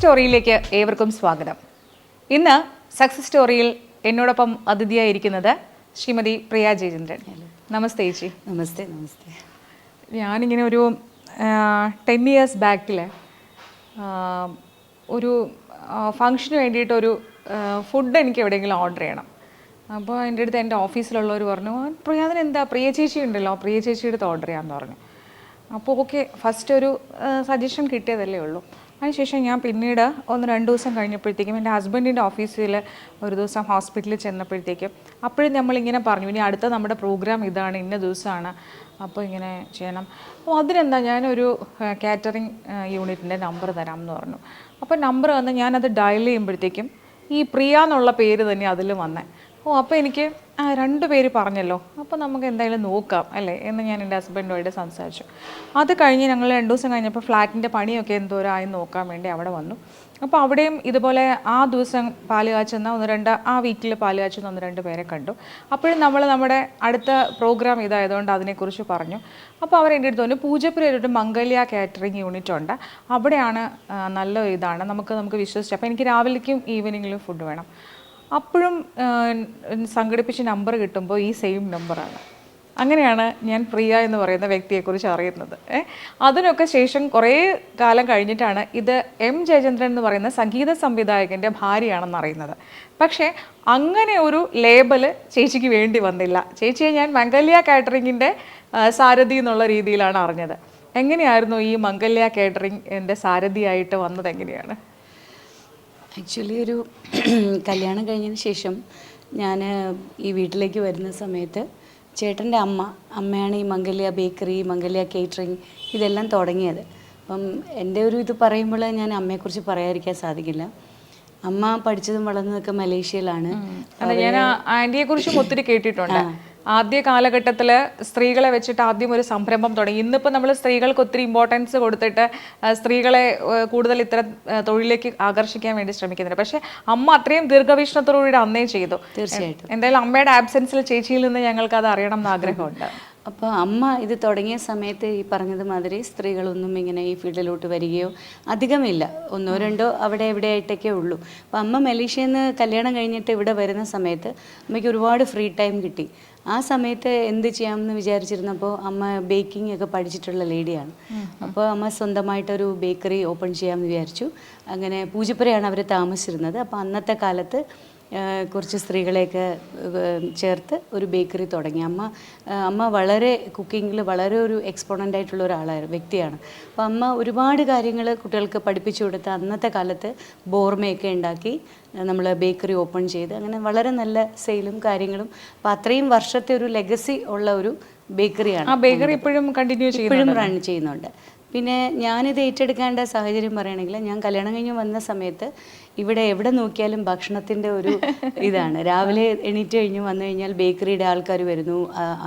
സ്റ്റോറിയിലേക്ക് ഏവർക്കും സ്വാഗതം. ഇന്ന് സക്സസ് സ്റ്റോറിയിൽ എന്നോടൊപ്പം അതിഥിയായിരിക്കുന്നത് ശ്രീമതി പ്രിയ ജയചന്ദ്രൻ. നമസ്തേ ചേച്ചി. നമസ്തേ നമസ്തേ. ഞാനിങ്ങനെ ഒരു ടെൻ ഇയേഴ്സ് ബാക്കിൽ ഒരു ഫങ്ഷന് വേണ്ടിയിട്ടൊരു ഫുഡ് എനിക്ക് എവിടെയെങ്കിലും ഓർഡർ ചെയ്യണം. അപ്പോൾ എന്റെ അടുത്ത് എന്റെ ഓഫീസിലുള്ളവർ പറഞ്ഞു "ആ, പ്രിയാതിന് എന്താ? പ്രിയ ചേച്ചി ഉണ്ടല്ലോ പ്രിയ ചേച്ചിയുടെ അടുത്ത് ഓർഡർ ചെയ്യാമെന്ന് പറഞ്ഞു. അപ്പോൾ ഓക്കെ ഫസ്റ്റ് ഒരു സജഷൻ കിട്ടിയതല്ലേ ഉള്ളൂ. അതിനുശേഷം ഞാൻ പിന്നീട് ഒന്ന് രണ്ട് ദിവസം കഴിഞ്ഞപ്പോഴത്തേക്കും എന്റെ ഹസ്ബൻഡിന്റെ ഓഫീസിൽ ഒരു ദിവസം ഹോസ്പിറ്റലിൽ ചെന്നപ്പോഴത്തേക്കും അപ്പോഴും നമ്മളിങ്ങനെ പറഞ്ഞു ഇനി അടുത്ത നമ്മുടെ പ്രോഗ്രാം ഇതാണ് ഇന്ന ദിവസമാണ് അപ്പോൾ ഇങ്ങനെ ചെയ്യണം. അപ്പോൾ അതിനെന്താ ഞാനൊരു കാറ്ററിംഗ് യൂണിറ്റിന്റെ നമ്പർ തരാം എന്ന് പറഞ്ഞു. അപ്പോൾ നമ്പർ വന്ന് ഞാനത് ഡയൽ ചെയ്യുമ്പോഴത്തേക്കും ഈ പ്രിയ എന്നുള്ള പേര് തന്നെ അതിൽ വന്നേ. ഓ അപ്പോൾ എനിക്ക് ആ രണ്ട് പേര് പറഞ്ഞല്ലോ. അപ്പോൾ നമുക്ക് എന്തായാലും നോക്കാം അല്ലേ? എന്ന് ഞാൻ എന്റെ ഹസ്ബൻഡുമായിട്ട് സംസാരിച്ചു. അത് കഴിഞ്ഞ് ഞങ്ങൾ രണ്ട് ദിവസം കഴിഞ്ഞപ്പോൾ ഫ്ലാറ്റിന്റെ പണിയൊക്കെ എന്തോരായി നോക്കാൻ വേണ്ടി അവിടെ വന്നു. അപ്പോൾ അവിടെയും ഇതുപോലെ ആ ദിവസം പാൽ കാച്ചുന്ന ഒന്ന് രണ്ട് ആ വീക്കിൽ പാൽ കാച്ചുന്ന ഒന്ന് രണ്ട് പേരെ കണ്ടു. അപ്പോഴും നമ്മൾ നമ്മുടെ അടുത്ത പ്രോഗ്രാം ഇതായതുകൊണ്ട് അതിനെക്കുറിച്ച് പറഞ്ഞു. അപ്പോൾ അവർ എന്റെ അടുത്ത് പറഞ്ഞു പൂജപ്പുരയിൽ ഒരു മംഗല്യ കാറ്ററിംഗ് യൂണിറ്റ് ഉണ്ട്. അവിടെയാണ് നല്ല ഇതാണ്. നമുക്ക് നമുക്ക് വിശ്വസിച്ച് അപ്പോൾ എനിക്ക് രാവിലേക്കും ഈവനിങ്ങിലും ഫുഡ് വേണം. അപ്പോഴും സംഘടിപ്പിച്ച നമ്പർ കിട്ടുമ്പോൾ ഈ സെയിം നമ്പറാണ് അങ്ങനെയാണ് ഞാൻ പ്രിയ എന്ന് പറയുന്ന വ്യക്തിയെക്കുറിച്ച് അറിയുന്നത്. അതിനൊക്കെ ശേഷം കുറേ കാലം കഴിഞ്ഞിട്ടാണ് ഇത് എം ജയചന്ദ്രൻ എന്ന് പറയുന്ന സംഗീത സംവിധായകന്റെ ഭാര്യയാണെന്ന് അറിയുന്നത്. പക്ഷേ അങ്ങനെ ഒരു ലേബൽ ചേച്ചിക്ക് വേണ്ടി വന്നില്ല. ചേച്ചിയെ ഞാൻ മംഗല്യ കാറ്ററിങ്ങിന്റെ സാരഥി എന്നുള്ള രീതിയിലാണ് അറിഞ്ഞത്. എങ്ങനെയായിരുന്നു ഈ മംഗല്യ കാറ്ററിംഗ് എന്റെ സാരഥിയായിട്ട് വന്നത് എങ്ങനെയാണ്? ആക്ച്വലി ഒരു കല്യാണം കഴിഞ്ഞതിന് ശേഷം ഞാൻ ഈ വീട്ടിലേക്ക് വരുന്ന സമയത്ത് ചേട്ടന്റെ അമ്മ അമ്മയാണ് ഈ മംഗല്യ ബേക്കറി മംഗല്യ കേറ്ററിങ് ഇതെല്ലാം തുടങ്ങിയത്. അപ്പം എന്റെ ഒരു ഇത് പറയുമ്പോൾ ഞാൻ അമ്മയെക്കുറിച്ച് പറയാതിരിക്കാൻ സാധിക്കില്ല. അമ്മ പഠിച്ചതും വളർന്നതൊക്കെ മലേഷ്യയിലാണ്. ഞാൻ കുറിച്ചും ഒത്തിരി കേട്ടിട്ടുണ്ട്. ആദ്യ കാലഘട്ടത്തിൽ സ്ത്രീകളെ വെച്ചിട്ട് ആദ്യം ഒരു സംരംഭം തുടങ്ങി. ഇന്നിപ്പോൾ നമ്മൾ സ്ത്രീകൾക്ക് ഒത്തിരി ഇമ്പോർട്ടൻസ് കൊടുത്തിട്ട് സ്ത്രീകളെ കൂടുതൽ ഇത്തരം തൊഴിലേക്ക് ആകർഷിക്കാൻ വേണ്ടി ശ്രമിക്കുന്നുണ്ട്. പക്ഷേ അമ്മ അത്രയും ദീർഘവീക്ഷണത്തോടുകൂടി അന്നേ ചെയ്തു. തീർച്ചയായിട്ടും. എന്തായാലും അമ്മയുടെ ആബ്സെൻസിൽ ചേച്ചിയിൽ നിന്ന് ഞങ്ങൾക്ക് അത് അറിയണം എന്ന് ആഗ്രഹമുണ്ട്. അപ്പോൾ അമ്മ ഇത് തുടങ്ങിയ സമയത്ത് ഈ പറഞ്ഞത് മാതിരി സ്ത്രീകളൊന്നും ഇങ്ങനെ ഈ ഫീൽഡിലോട്ട് വരികയോ അധികമില്ല. ഒന്നോ രണ്ടോ അവിടെ എവിടെ ആയിട്ടൊക്കെ ഉള്ളൂ. അപ്പോൾ അമ്മ മലേഷ്യയിൽ നിന്ന് കല്യാണം കഴിഞ്ഞിട്ട് ഇവിടെ വരുന്ന സമയത്ത് അമ്മയ്ക്ക് ഒരുപാട് ഫ്രീ ടൈം കിട്ടി. ആ സമയത്ത് എന്ത് ചെയ്യാമെന്ന് വിചാരിച്ചിരുന്നപ്പോൾ അമ്മ ബേക്കിംഗ് ഒക്കെ പഠിച്ചിട്ടുള്ള ലേഡിയാണ് അപ്പോൾ അമ്മ സ്വന്തമായിട്ടൊരു ബേക്കറി ഓപ്പൺ ചെയ്യാമെന്ന് വിചാരിച്ചു. അങ്ങനെ പൂജപ്പുരയാണ് അവർ താമസിച്ചിരുന്നത്. അപ്പോൾ അന്നത്തെ കാലത്ത് കുറച്ച് സ്ത്രീകളെയൊക്കെ ചേർത്ത് ഒരു ബേക്കറി തുടങ്ങി. അമ്മ അമ്മ വളരെ കുക്കിങ്ങിൽ വളരെ ഒരു എക്സ്പോണന്റ് ആയിട്ടുള്ള ഒരാളായിരുന്നു വ്യക്തിയാണ്. അപ്പോൾ അമ്മ ഒരുപാട് കാര്യങ്ങൾ കുട്ടികൾക്ക് പഠിപ്പിച്ചു കൊടുത്ത് അന്നത്തെ കാലത്ത് ബോർമയൊക്കെ ഉണ്ടാക്കി നമ്മൾ ബേക്കറി ഓപ്പൺ ചെയ്ത് അങ്ങനെ വളരെ നല്ല സെയിലും കാര്യങ്ങളും അപ്പോൾ അത്രയും വർഷത്തെ ഒരു ലെഗസി ഉള്ള ഒരു ബേക്കറിയാണ് ആ ബേക്കറി ഇപ്പോഴും കണ്ടിന്യൂ ഇപ്പോഴും റൺ ചെയ്യുന്നുണ്ട്. പിന്നെ ഞാനിത് ഏറ്റെടുക്കേണ്ട സാഹചര്യം പറയുകയാണെങ്കിൽ ഞാൻ കല്യാണം കഴിഞ്ഞ് വന്ന സമയത്ത് ഇവിടെ എവിടെ നോക്കിയാലും ഭക്ഷണത്തിന്റെ ഒരു ഇതാണ്. രാവിലെ എണീറ്റ് കഴിഞ്ഞ് വന്നു കഴിഞ്ഞാൽ ബേക്കറിയുടെ ആൾക്കാർ വരുന്നു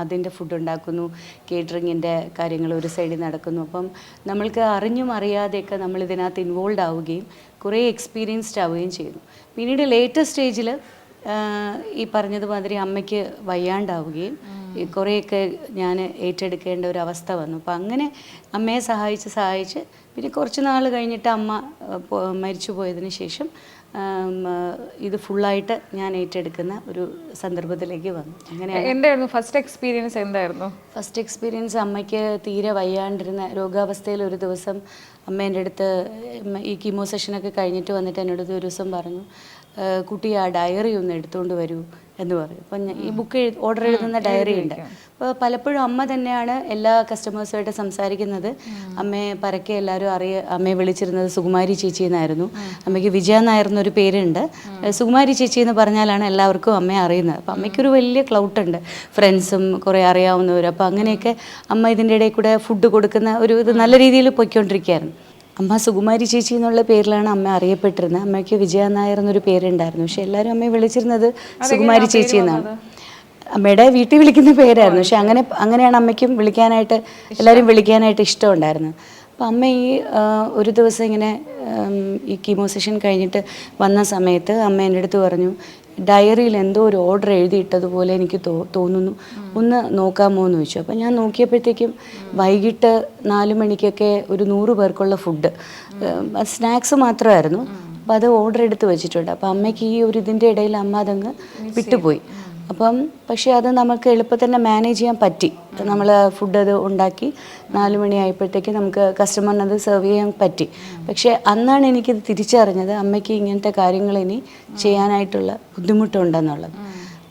അതിന്റെ ഫുഡ് ഉണ്ടാക്കുന്നു കേറ്ററിങ്ങിന്റെ കാര്യങ്ങൾ ഒരു സൈഡിൽ നടക്കുന്നു. അപ്പം നമ്മൾക്ക് അറിഞ്ഞും അറിയാതെയൊക്കെ നമ്മൾ ഇതിനകത്ത് ഇൻവോൾവ് ആവുകയും കുറേ എക്സ്പീരിയൻസ്ഡ് ആവുകയും ചെയ്യുന്നു. പിന്നീട് ലേറ്റസ്റ്റ് സ്റ്റേജിൽ ഈ പറഞ്ഞതുമാതിരി അമ്മയ്ക്ക് വയ്യാണ്ടാവുകയും കുറേയൊക്കെ ഞാൻ ഏറ്റെടുക്കേണ്ട ഒരു അവസ്ഥ വന്നു. അപ്പം അങ്ങനെ അമ്മയെ സഹായിച്ച് സഹായിച്ച് പിന്നെ കുറച്ച് നാൾ കഴിഞ്ഞിട്ട് അമ്മ മരിച്ചു പോയതിന് ശേഷം ഇത് ഫുള്ളായിട്ട് ഞാൻ ഏറ്റെടുക്കുന്ന ഒരു സന്ദർഭത്തിലേക്ക് വന്നു. അങ്ങനെ എന്തായിരുന്നു? ഫസ്റ്റ് എക്സ്പീരിയൻസ് എന്തായിരുന്നു? ഫസ്റ്റ് എക്സ്പീരിയൻസ് അമ്മയ്ക്ക് തീരെ വയ്യാണ്ടിരുന്ന രോഗാവസ്ഥയിൽ ഒരു ദിവസം അമ്മ എന്റെ അടുത്ത് ഈ കീമോ സെഷനൊക്കെ കഴിഞ്ഞിട്ട് വന്നിട്ട് എന്നോട് ഒരു ദിവസം പറഞ്ഞു "ആ, കുട്ടി ആ ഡയറി ഒന്ന് എടുത്തുകൊണ്ട് വരൂ എന്ന് പറയും. അപ്പം ഈ ബുക്ക് ഓർഡർ എഴുതുന്ന ഡയറി ഉണ്ട്. അപ്പോൾ പലപ്പോഴും അമ്മ തന്നെയാണ് എല്ലാ കസ്റ്റമേഴ്സുമായിട്ട് സംസാരിക്കുന്നത്. അമ്മയെ പരക്കെ എല്ലാവരും അറിയ അമ്മയെ വിളിച്ചിരുന്നത് സുകുമാരി ചേച്ചി എന്നായിരുന്നു. അമ്മയ്ക്ക് വിജയ നായർ എന്നൊരു പേരുണ്ട് സുകുമാരി ചേച്ചി എന്ന് പറഞ്ഞാലാണ് എല്ലാവർക്കും അമ്മയെ അറിയുന്നത്. അപ്പം അമ്മയ്ക്കൊരു വലിയ ക്ലൗട്ട് ഉണ്ട്. ഫ്രണ്ട്സും കുറേ അറിയാവുന്നവരും. അപ്പോൾ അങ്ങനെയൊക്കെ അമ്മ ഇതിന്റെ ഇടയിൽ കൂടെ ഫുഡ് കൊടുക്കുന്ന ഒരു ഇത് നല്ല രീതിയിൽ പൊയ്ക്കൊണ്ടിരിക്കുകയായിരുന്നു. അമ്മ സുകുമാരി ചേച്ചി എന്നുള്ള പേരിലാണ് അമ്മ അറിയപ്പെട്ടിരുന്നത്. അമ്മയ്ക്ക് വിജയ നായർ എന്നൊരു പേരുണ്ടായിരുന്നു. പക്ഷെ എല്ലാവരും അമ്മയെ വിളിച്ചിരുന്നത് സുകുമാരി ചേച്ചി എന്നാണ്. അമ്മയുടെ വീട്ടിൽ വിളിക്കുന്ന പേരായിരുന്നു. പക്ഷെ അങ്ങനെ അങ്ങനെയാണ് അമ്മയ്ക്കും വിളിക്കാനായിട്ട് എല്ലാവരും വിളിക്കാനായിട്ട് ഇഷ്ടമുണ്ടായിരുന്നത് അപ്പം അമ്മ ഈ ഒരു ദിവസം ഇങ്ങനെ ഈ കീമോ സെഷൻ കഴിഞ്ഞിട്ട് വന്ന സമയത്ത് അമ്മ എന്റെ അടുത്ത് പറഞ്ഞു ഡയറിയിൽ എന്തോ ഒരു ഓർഡർ എഴുതിയിട്ടതുപോലെ എനിക്ക് തോ തോന്നുന്നു. ഒന്ന് നോക്കാമോ എന്ന് ചോദിച്ചു. അപ്പോൾ ഞാൻ നോക്കിയപ്പോഴത്തേക്കും വൈകിട്ട് നാല് മണിക്കൊക്കെ ഒരു നൂറ് പേർക്കുള്ള ഫുഡ് സ്നാക്സ് മാത്രമായിരുന്നു. അപ്പോൾ അത് ഓർഡർ എടുത്ത് വെച്ചിട്ടുണ്ട്. അപ്പോൾ അമ്മയ്ക്ക് ഈ ഒരു ഇതിന്റെ ഇടയിൽ അമ്മ അതങ്ങ് വിട്ടുപോയി. അപ്പം പക്ഷേ അത് നമുക്ക് എളുപ്പത്തിൽ തന്നെ മാനേജ് ചെയ്യാൻ പറ്റി. നമ്മൾ ഫുഡ് അത് ഉണ്ടാക്കി നാല് മണിയായപ്പോഴത്തേക്ക് നമുക്ക് കസ്റ്റമറിനത് സെർവ് ചെയ്യാൻ പറ്റി. പക്ഷേ അന്നാണ് എനിക്കിത് തിരിച്ചറിഞ്ഞത് അമ്മയ്ക്ക് ഇങ്ങനത്തെ കാര്യങ്ങൾ ഇനി ചെയ്യാനായിട്ടുള്ള ബുദ്ധിമുട്ടുണ്ടെന്നുള്ളത്.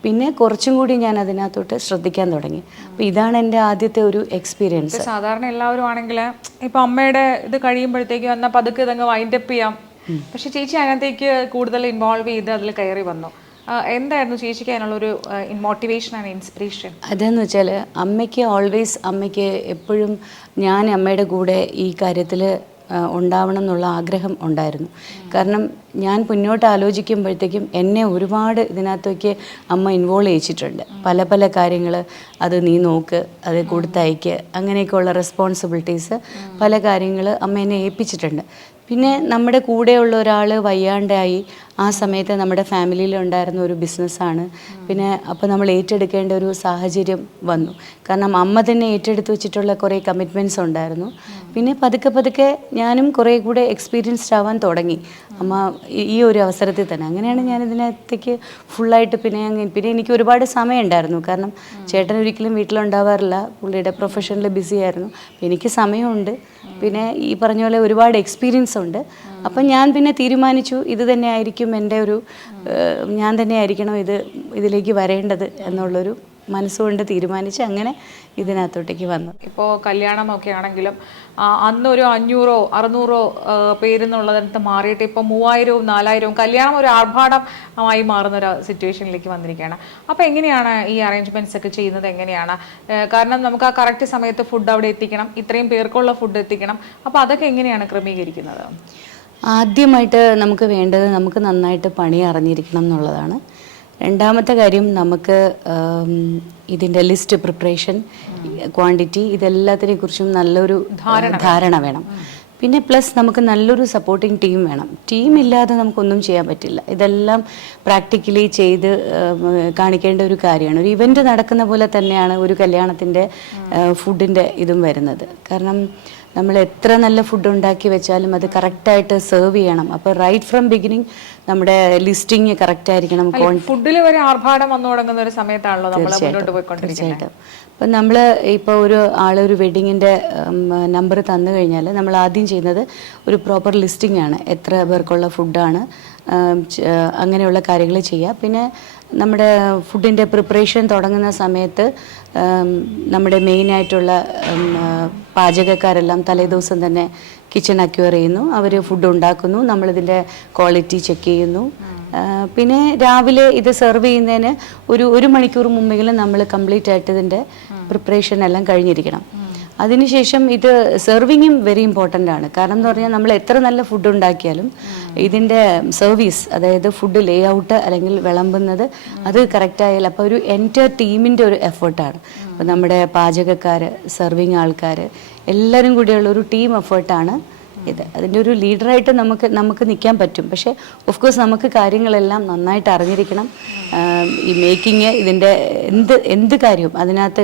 പിന്നെ കുറച്ചും കൂടി ഞാൻ അതിനകത്തോട്ട് ശ്രദ്ധിക്കാൻ തുടങ്ങി. അപ്പോൾ ഇതാണ് എന്റെ ആദ്യത്തെ ഒരു എക്സ്പീരിയൻസ് സാധാരണ എല്ലാവരും ആണെങ്കിൽ ഇപ്പൊ അമ്മയുടെ ഇത് കഴിയുമ്പോഴത്തേക്കും എന്നാൽ പതുക്കെ ഇതങ്ങ് വൈൻഡപ്പ് ചെയ്യാം. പക്ഷെ ചേച്ചി അതിനകത്തേക്ക് കൂടുതൽ ഇൻവോൾവ് ചെയ്ത് അതിൽ കയറി വന്നു. എന്തായിരുന്നു ചേച്ചിക്ക് അതിനുള്ളൊരു മോട്ടിവേഷൻ ആൻഡ് ഇൻസ്പിറേഷൻ അതെന്ന് വെച്ചാൽ അമ്മയ്ക്ക് ഓൾവേസ് അമ്മയ്ക്ക് എപ്പോഴും ഞാൻ അമ്മയുടെ കൂടെ ഈ കാര്യത്തിൽ ഉണ്ടാവണം എന്നുള്ള ആഗ്രഹം ഉണ്ടായിരുന്നു. കാരണം ഞാൻ മുന്നോട്ട് ആലോചിക്കുമ്പോഴത്തേക്കും എന്നെ ഒരുപാട് ഇതിനകത്തേക്ക് അമ്മ ഇൻവോൾവ് ചെയ്യിച്ചിട്ടുണ്ട്. പല പല കാര്യങ്ങൾ അത് നീ നോക്ക് അത് കൊടുത്തയക്ക് അങ്ങനെയൊക്കെയുള്ള റെസ്പോൺസിബിലിറ്റീസ് പല കാര്യങ്ങൾ അമ്മ എന്നെ ഏൽപ്പിച്ചിട്ടുണ്ട്. പിന്നെ നമ്മുടെ കൂടെയുള്ള ഒരാൾ വയ്യാണ്ടായി. ആ സമയത്ത് നമ്മുടെ ഫാമിലിയിൽ ഉണ്ടായിരുന്ന ഒരു ബിസിനസ്സാണ്. പിന്നെ അപ്പോൾ നമ്മൾ ഏറ്റെടുക്കേണ്ട ഒരു സാഹചര്യം വന്നു. കാരണം അമ്മ തന്നെ ഏറ്റെടുത്ത് വെച്ചിട്ടുള്ള കുറേ കമ്മിറ്റ്മെന്റ്സ് ഉണ്ടായിരുന്നു. പിന്നെ പതുക്കെ പതുക്കെ ഞാനും കുറേ കൂടെ എക്സ്പീരിയൻസ്ഡ് ആവാൻ തുടങ്ങി. അമ്മ ഈ- ഒരു അവസരത്തിൽ തന്നെ. അങ്ങനെയാണ് ഞാൻ ഇതിനകത്തേക്ക് ഫുള്ളായിട്ട് പിന്നെ പിന്നെ എനിക്ക് ഒരുപാട് സമയം ഉണ്ടായിരുന്നു കാരണം ചേട്ടൻ ഒരിക്കലും വീട്ടിലുണ്ടാവാറില്ല. പുള്ളിയുടെ പ്രൊഫഷനിൽ ബിസി ആയിരുന്നു. എനിക്ക് സമയമുണ്ട്. പിന്നെ ഈ പറഞ്ഞ പോലെ ഒരുപാട് എക്സ്പീരിയൻസ് ഉണ്ട്. അപ്പം ഞാൻ പിന്നെ തീരുമാനിച്ചു ഇത് തന്നെ ആയിരിക്കും എന്റെ ഒരു ഞാൻ തന്നെ ആയിരിക്കണം ഇത് ഇതിലേക്ക് വരേണ്ടത് എന്നുള്ളൊരു മനസ്സുകൊണ്ട് തീരുമാനിച്ച് അങ്ങനെ ഇതിനകത്തോട്ടേക്ക് വന്നു. ഇപ്പോൾ കല്യാണമൊക്കെ ആണെങ്കിലും അന്നൊരു അഞ്ഞൂറോ അറുന്നൂറോ പേരെന്നുള്ളതിനകത്ത് മാറിയിട്ട് ഇപ്പോൾ മൂവായിരവും നാലായിരവും കല്യാണം ഒരു ആർഭാടമായി മാറുന്ന ഒരു സിറ്റുവേഷനിലേക്ക് വന്നിരിക്കുകയാണ്. അപ്പോൾ എങ്ങനെയാണ് ഈ അറേഞ്ച്മെന്റ്സ് ഒക്കെ ചെയ്യുന്നത്? എങ്ങനെയാണ്? കാരണം നമുക്ക് ആ കറക്റ്റ് സമയത്ത് ഫുഡ് അവിടെ എത്തിക്കണം ഇത്രയും പേർക്കുള്ള ഫുഡ് എത്തിക്കണം. അപ്പോൾ അതൊക്കെ എങ്ങനെയാണ് ക്രമീകരിക്കുന്നത്? ആദ്യമായിട്ട് നമുക്ക് വേണ്ടത് നമുക്ക് നന്നായിട്ട് പണി അറിഞ്ഞിരിക്കണം എന്നുള്ളതാണ്. രണ്ടാമത്തെ കാര്യം നമുക്ക് ഇതിന്റെ ലിസ്റ്റ് പ്രിപ്പറേഷൻ ക്വാണ്ടിറ്റി ഇതെല്ലാത്തിനെ കുറിച്ചും നല്ലൊരു ധാരണ വേണം. പിന്നെ പ്ലസ് നമുക്ക് നല്ലൊരു സപ്പോർട്ടിങ് ടീം വേണം. ടീം ഇല്ലാതെ നമുക്കൊന്നും ചെയ്യാൻ പറ്റില്ല. ഇതെല്ലാം പ്രാക്ടിക്കലി ചെയ്ത് കാണിക്കേണ്ട ഒരു കാര്യമാണ്. ഒരു ഇവന്റ് നടക്കുന്ന പോലെ തന്നെയാണ് ഒരു കല്യാണത്തിന്റെ ഫുഡിന്റെ ഇതും വരുന്നത്. കാരണം നമ്മൾ എത്ര നല്ല ഫുഡ് ഉണ്ടാക്കി വെച്ചാലും അത് കറക്റ്റായിട്ട് സെർവ് ചെയ്യണം. അപ്പോൾ റൈറ്റ് ഫ്രം ബിഗിനിങ് നമ്മുടെ ലിസ്റ്റിംഗ് കറക്റ്റ് ആയിരിക്കണം. ഫുഡിൽ വരെ ആർഭാടം വന്നു തുടങ്ങുന്ന ഒരു സമയത്താണല്ലോ നമ്മൾ മുന്നോട്ട് പോയിക്കൊണ്ടിരിക്കുന്നത്. തീർച്ചയായിട്ടും. അപ്പം നമ്മൾ ഇപ്പോൾ ഒരു ആൾ ഒരു വെഡിങ്ങിന്റെ നമ്പർ തന്നു കഴിഞ്ഞാൽ നമ്മൾ ആദ്യം ചെയ്യുന്നത് ഒരു പ്രോപ്പർ ലിസ്റ്റിംഗ് ആണ്. എത്ര പേർക്കുള്ള ഫുഡാണ് അങ്ങനെയുള്ള കാര്യങ്ങൾ ചെയ്യുക. പിന്നെ നമ്മുടെ ഫുഡിന്റെ പ്രിപ്പറേഷൻ തുടങ്ങുന്ന സമയത്ത് നമ്മുടെ മെയിനായിട്ടുള്ള പാചകക്കാരെല്ലാം തലേദിവസം തന്നെ കിച്ചൺ അക്യൂർ ചെയ്യുന്നു. അവർ ഫുഡ് ഉണ്ടാക്കുന്നു. നമ്മളിതിന്റെ ക്വാളിറ്റി ചെക്ക് ചെയ്യുന്നു. പിന്നെ രാവിലെ ഇത് സെർവ് ചെയ്യുന്നതിന് ഒരു ഒരു മണിക്കൂർ മുമ്പെങ്കിലും നമ്മൾ കംപ്ലീറ്റ് ആയിട്ട് ഇതിന്റെ പ്രിപ്പറേഷൻ എല്ലാം കഴിഞ്ഞിരിക്കണം. അതിനുശേഷം ഇത് സെർവിങ്ങും വെരി ഇമ്പോർട്ടന്റ് ആണ്. കാരണം എന്ന് പറഞ്ഞാൽ നമ്മൾ എത്ര നല്ല ഫുഡ് ഉണ്ടാക്കിയാലും ഇതിന്റെ സർവീസ് അതായത് ഫുഡ് ലേ ഔട്ട് അല്ലെങ്കിൽ വിളമ്പുന്നത് അത് കറക്റ്റായാലും അപ്പോൾ ഒരു എന്റർ ടീമിന്റെ ഒരു എഫേർട്ടാണ് അപ്പോൾ നമ്മുടെ പാചകക്കാർ സെർവിങ് ആൾക്കാർ എല്ലാവരും കൂടിയുള്ള ഒരു ടീം എഫേർട്ടാണ് ഇത് അതിന്റെ ഒരു ലീഡറായിട്ട് നമുക്ക് നമുക്ക് നിൽക്കാൻ പറ്റും. പക്ഷേ ഓഫ് കോഴ്സ് നമുക്ക് കാര്യങ്ങളെല്ലാം നന്നായിട്ട് അറിഞ്ഞിരിക്കണം. ഈ മേക്കിങ് ഇതിന്റെ എന്ത് എന്ത് കാര്യവും അതിനകത്ത്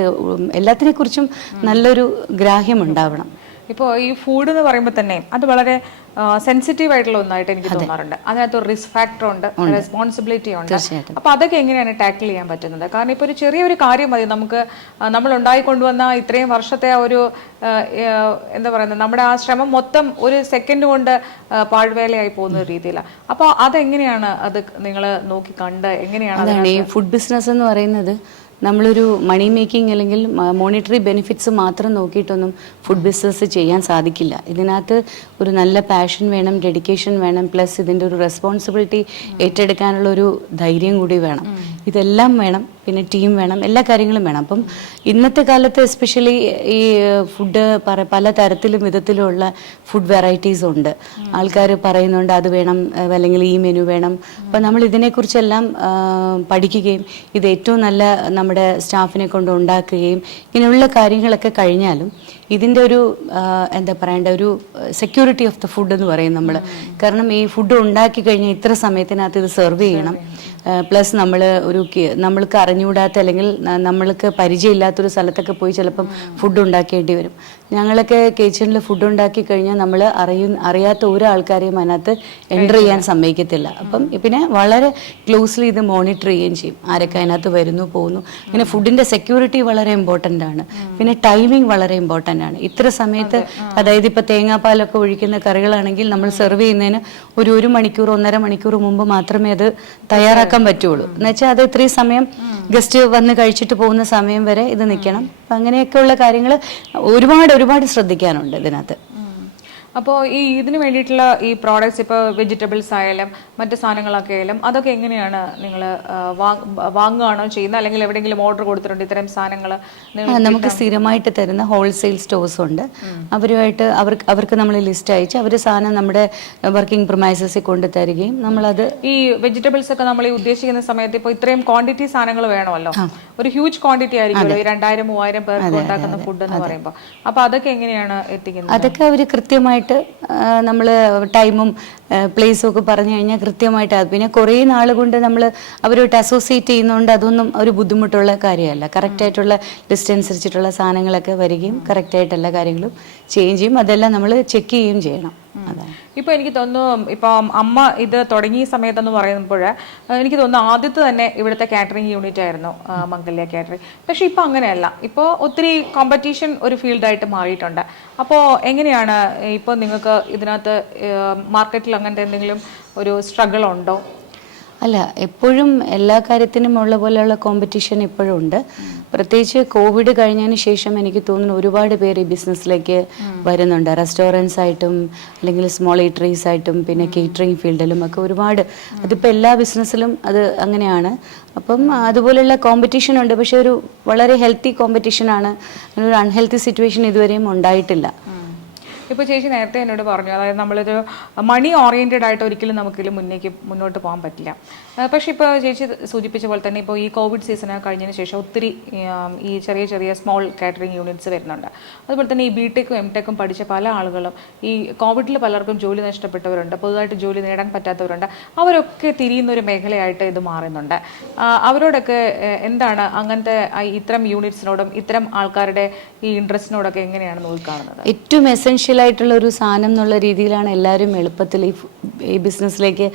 എല്ലാത്തിനെക്കുറിച്ചും നല്ലൊരു ഗ്രാഹ്യം ഉണ്ടാവണം. ഇപ്പോൾ ഈ ഫുഡ് എന്ന് പറയുമ്പോൾ തന്നെ അത് വളരെ സെൻസിറ്റീവ് ആയിട്ടുള്ള ഒന്നായിട്ട് എനിക്ക് തോന്നാറുണ്ട്. അതിനകത്ത് ഒരു റിസ്ക് ഫാക്ടർ ഉണ്ട് റെസ്പോൺസിബിലിറ്റി ഉണ്ട്. അപ്പൊ അതൊക്കെ എങ്ങനെയാണ് ടാക്കിൾ ചെയ്യാൻ പറ്റുന്നത്? കാരണം ഇപ്പോൾ ഒരു ചെറിയൊരു കാര്യം മതി നമുക്ക് നമ്മൾ ഉണ്ടായിക്കൊണ്ടുവന്ന ഇത്രയും വർഷത്തെ ആ ഒരു എന്താ പറയുന്നത് നമ്മുടെ ആ ശ്രമം മൊത്തം ഒരു സെക്കൻഡ് കൊണ്ട് പാഴ്വേലയായി പോകുന്ന രീതിയിലാണ് അപ്പോൾ അതെങ്ങനെയാണ് അത് നിങ്ങൾ നോക്കി കണ്ട് എങ്ങനെയാണ് ഈ ഫുഡ് ബിസിനസ് എന്ന് പറയുന്നത്. നമ്മളൊരു മണി മേക്കിംഗ് അല്ലെങ്കിൽ മോണിറ്ററി ബെനിഫിറ്റ്സ് മാത്രം നോക്കിയിട്ടൊന്നും ഫുഡ് ബിസിനസ് ചെയ്യാൻ സാധിക്കില്ല. ഇതിനകത്ത് ഒരു നല്ല പാഷൻ വേണം ഡെഡിക്കേഷൻ വേണം പ്ലസ് ഇതിന്റെ ഒരു റെസ്പോൺസിബിലിറ്റി ഏറ്റെടുക്കാനുള്ള ഒരു ധൈര്യം കൂടി വേണം. ഇതെല്ലാം വേണം പിന്നെ ടീം വേണം എല്ലാ കാര്യങ്ങളും വേണം. അപ്പം ഇന്നത്തെ കാലത്ത് എസ്പെഷ്യലി ഈ ഫുഡ് പറ പല തരത്തിലും വിധത്തിലുമുള്ള ഫുഡ് വെറൈറ്റീസ് ഉണ്ട്. ആൾക്കാർ പറയുന്നുണ്ട് അത് വേണം അല്ലെങ്കിൽ ഈ മെനു വേണം. അപ്പം നമ്മൾ ഇതിനെക്കുറിച്ചെല്ലാം പഠിക്കുകയും ഇത് ഏറ്റവും നല്ല നമ്മുടെ സ്റ്റാഫിനെ കൊണ്ട് ഉണ്ടാക്കുകയും ഇങ്ങനെയുള്ള കാര്യങ്ങളൊക്കെ കഴിഞ്ഞാലും ഇതിന്റെ ഒരു എന്താ പറയേണ്ട ഒരു സെക്യൂരിറ്റി ഓഫ് ദ ഫുഡ് എന്ന് പറയും നമ്മൾ കാരണം ഈ ഫുഡ് ഉണ്ടാക്കി കഴിഞ്ഞാൽ ഇത്ര സമയത്തിനകത്ത് ഇത് സെർവ് ചെയ്യണം. പ്ലസ് നമ്മൾ ഒരു നമ്മൾക്ക് അറിഞ്ഞുകൂടാത്ത അല്ലെങ്കിൽ നമ്മൾക്ക് പരിചയമില്ലാത്തൊരു സ്ഥലത്തൊക്കെ പോയി ചിലപ്പം ഫുഡ് ഉണ്ടാക്കേണ്ടി വരും. ഞങ്ങളൊക്കെ കിച്ചണിൽ ഫുഡ് ഉണ്ടാക്കി കഴിഞ്ഞാൽ നമ്മൾ അറിയ അറിയാത്ത ഒരാൾക്കാരെയും അതിനകത്ത് എന്റർ ചെയ്യാൻ സമ്മതിക്കത്തില്ല. അപ്പം പിന്നെ വളരെ ക്ലോസ്ലി ഇത് മോണിറ്റർ ചെയ്യുകയും ചെയ്യും. ആരൊക്കെ അതിനകത്ത് വരുന്നു പോകുന്നു. പിന്നെ ഫുഡിന്റെ സെക്യൂരിറ്റി വളരെ ഇമ്പോർട്ടന്റ് ആണ്. പിന്നെ ടൈമിംഗ് വളരെ ഇമ്പോർട്ടന്റ് ആണ്. ഇത്ര സമയത്ത് അതായത് ഇപ്പോൾ തേങ്ങാപ്പാലൊക്കെ ഒഴിക്കുന്ന കറികളാണെങ്കിൽ നമ്മൾ സെർവ് ചെയ്യുന്നതിന് ഒരു ഒരു മണിക്കൂർ ഒന്നര മണിക്കൂർ മുമ്പ് മാത്രമേ അത്. തയ്യാറാക്കാൻ പറ്റുള്ളൂ. എന്നുവെച്ചാൽ അത് ഇത്രയും സമയം ഗസ്റ്റ് വന്ന് കഴിച്ചിട്ട് പോകുന്ന സമയം വരെ ഇത് നിൽക്കണം. അപ്പം അങ്ങനെയൊക്കെയുള്ള കാര്യങ്ങൾ ഒരുപാട് ഒരുപാട് ശ്രദ്ധിക്കാനുണ്ട് ഇതിനകത്ത്. അപ്പോൾ ഈ ഇതിന് വേണ്ടിയിട്ടുള്ള ഈ പ്രോഡക്റ്റ്സ് ഇപ്പോൾ വെജിറ്റബിൾസ് ആയാലും മറ്റ് സാധനങ്ങളൊക്കെ ആയാലും അതൊക്കെ എങ്ങനെയാണ് നിങ്ങൾ വാങ്ങുകയാണോ ചെയ്യുന്നത്? അല്ലെങ്കിൽ എവിടെയെങ്കിലും ഓർഡർ കൊടുത്തിട്ടുണ്ട് ഇത്തരം സാധനങ്ങൾ നമുക്ക് സ്ഥിരമായിട്ട് തരുന്ന ഹോൾസെയിൽ സ്റ്റോഴ്സ് ഉണ്ട്. അവരുമായിട്ട് അവർക്ക് അവർക്ക് നമ്മൾ ലിസ്റ്റ് അയച്ച് അവർ സാധനം നമ്മുടെ വർക്കിംഗ് പ്രൊമൈസസിൽ കൊണ്ട് തരികയും നമ്മളത് ഈ വെജിറ്റബിൾസ് ഒക്കെ നമ്മൾ ഈ ഉദ്ദേശിക്കുന്ന സമയത്ത് ഇപ്പോൾ ഇത്രയും ക്വാണ്ടിറ്റി സാധനങ്ങൾ വേണമല്ലോ. ഒരു ഹ്യൂജ് ക്വാണ്ടിറ്റി ആയിരിക്കും ഈ രണ്ടായിരം മൂവായിരം പേർക്ക് ഉണ്ടാക്കുന്ന ഫുഡ് എന്ന് പറയുമ്പോൾ അപ്പോൾ അതൊക്കെ എങ്ങനെയാണ് എത്തിക്കുന്നത്? അതൊക്കെ അവർ കൃത്യമായിട്ട് നമ്മൾ ടൈമും പ്ലേസും ഒക്കെ പറഞ്ഞു കഴിഞ്ഞാൽ കൃത്യമായിട്ട് അത് പിന്നെ കുറേ നാൾ കൊണ്ട് നമ്മൾ അവരുമായിട്ട് അസോസിയേറ്റ് ചെയ്യുന്നതുകൊണ്ട് അതൊന്നും ഒരു ബുദ്ധിമുട്ടുള്ള കാര്യമല്ല. കറക്റ്റായിട്ടുള്ള ലിസ്റ്റ് അനുസരിച്ചിട്ടുള്ള സാധനങ്ങളൊക്കെ വരികയും കറക്റ്റായിട്ട് എല്ലാ കാര്യങ്ങളും ചെയ്യുകയും ചെയ്യും. അതെല്ലാം നമ്മൾ ചെക്ക് ചെയ്യുകയും ചെയ്യണം. ഇപ്പൊ എനിക്ക് തോന്നുന്നു ഇപ്പൊ അമ്മ ഇത് തുടങ്ങിയ സമയത്തെന്ന് പറയുമ്പോൾ എനിക്ക് തോന്നുന്നു ആദ്യത്തെ തന്നെ ഇവിടുത്തെ കാറ്ററിംഗ് യൂണിറ്റ് ആയിരുന്നു മംഗല്യ കാറ്ററിംഗ് പക്ഷെ ഇപ്പൊ അങ്ങനെയല്ല. ഇപ്പോൾ ഒത്തിരി കോമ്പറ്റീഷൻ ഒരു ഫീൽഡായിട്ട് മാറിയിട്ടുണ്ട്. അപ്പോൾ എങ്ങനെയാണ് ഇപ്പോൾ നിങ്ങൾക്ക് ഇതിനകത്ത് മാർക്കറ്റിൽ അങ്ങനത്തെ എന്തെങ്കിലും ഒരു സ്ട്രഗിൾ ഉണ്ടോ? അല്ല എപ്പോഴും എല്ലാ കാര്യത്തിനും ഉള്ള പോലെയുള്ള കോമ്പറ്റീഷൻ ഇപ്പോഴും ഉണ്ട്. പ്രത്യേകിച്ച് കോവിഡ് കഴിഞ്ഞതിന് ശേഷം എനിക്ക് തോന്നുന്നു ഒരുപാട് പേര് ഈ ബിസിനസ്സിലേക്ക് വരുന്നുണ്ട്. റെസ്റ്റോറന്റ്സ് ആയിട്ടും അല്ലെങ്കിൽ സ്മോൾ ഈറ്ററീസ് ആയിട്ടും പിന്നെ കേറ്ററിംഗ് ഫീൽഡിലും ഒക്കെ ഒരുപാട്. അതിപ്പോൾ എല്ലാ ബിസിനസ്സിലും അത് അങ്ങനെയാണ്. അപ്പം അതുപോലെയുള്ള കോമ്പറ്റീഷൻ ഉണ്ട്. പക്ഷെ ഒരു വളരെ ഹെൽത്തി കോമ്പറ്റീഷനാണ് ഒരു അൺഹെൽത്തി സിറ്റുവേഷൻ ഇതുവരെയും ഉണ്ടായിട്ടില്ല. ഇപ്പോൾ ചേച്ചി നേരത്തെ എന്നോട് പറഞ്ഞു അതായത് നമ്മളൊരു മണി ഓറിയന്റഡ് ആയിട്ട് ഒരിക്കലും നമുക്കിതിൽ മുന്നേക്ക് മുന്നോട്ട് പോകാൻ പറ്റില്ല. പക്ഷേ ഇപ്പോൾ ചേച്ചി സൂചിപ്പിച്ച പോലെ തന്നെ ഇപ്പോൾ ഈ കോവിഡ് സീസൺ കഴിഞ്ഞതിന് ശേഷം ഒത്തിരി ഈ ചെറിയ ചെറിയ സ്മോൾ കാറ്ററിംഗ് യൂണിറ്റ്സ് വരുന്നുണ്ട്. അതുപോലെ തന്നെ ഈ ബി ടെക്കും എം ടെക്കും പഠിച്ച പല ആളുകളും ഈ കോവിഡിൽ പലർക്കും ജോലി നഷ്ടപ്പെട്ടവരുണ്ട് പുതുതായിട്ട് ജോലി നേടാൻ പറ്റാത്തവരുണ്ട് അവരൊക്കെ തിരിയുന്ന ഒരു മേഖലയായിട്ട് ഇത് മാറുന്നുണ്ട്. അവരോടൊക്കെ എന്താണ് അങ്ങനത്തെ ഇത്തരം യൂണിറ്റ്സിനോടും ഇത്തരം ആൾക്കാരുടെ ഈ ഇൻട്രസ്റ്റിനോടൊക്കെ എങ്ങനെയാണ് നോക്കിക്കാണുന്നത്? ഏറ്റവും എസെൻഷ്യൽ ആയിട്ടുള്ള ഒരു സാധനം എന്നുള്ള രീതിയിലാണ് എല്ലാവരും എളുപ്പത്തിൽ ഈ ഈ ബിസിനസ്സിലേക്ക്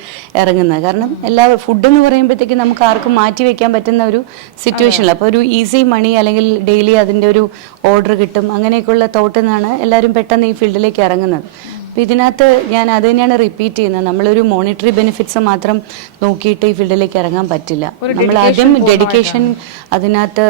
ഇറങ്ങുന്നത്. കാരണം എല്ലാ ഫുഡ് എന്ന് പറയുമ്പോഴത്തേക്ക് നമുക്ക് ആർക്കും മാറ്റി വെക്കാൻ പറ്റുന്ന ഒരു സിറ്റുവേഷനിൽ അപ്പോൾ ഒരു ഈസി മണി അല്ലെങ്കിൽ ഡെയിലി അതിന്റെ ഒരു ഓർഡർ കിട്ടും അങ്ങനെയൊക്കെയുള്ള തോട്ടിൽ നിന്നാണ് എല്ലാവരും പെട്ടെന്ന് ഈ ഫീൽഡിലേക്ക് ഇറങ്ങുന്നത്. അപ്പോൾ ഇതിനകത്ത് ഞാൻ അത് തന്നെയാണ് റിപ്പീറ്റ് ചെയ്യുന്നത്. നമ്മളൊരു മോണിറ്ററി ബെനിഫിറ്റ്സ് മാത്രം നോക്കിയിട്ട് ഈ ഫീൽഡിലേക്ക് ഇറങ്ങാൻ പറ്റില്ല. നമ്മൾ ആദ്യം ഡെഡിക്കേഷൻ അതിനകത്ത്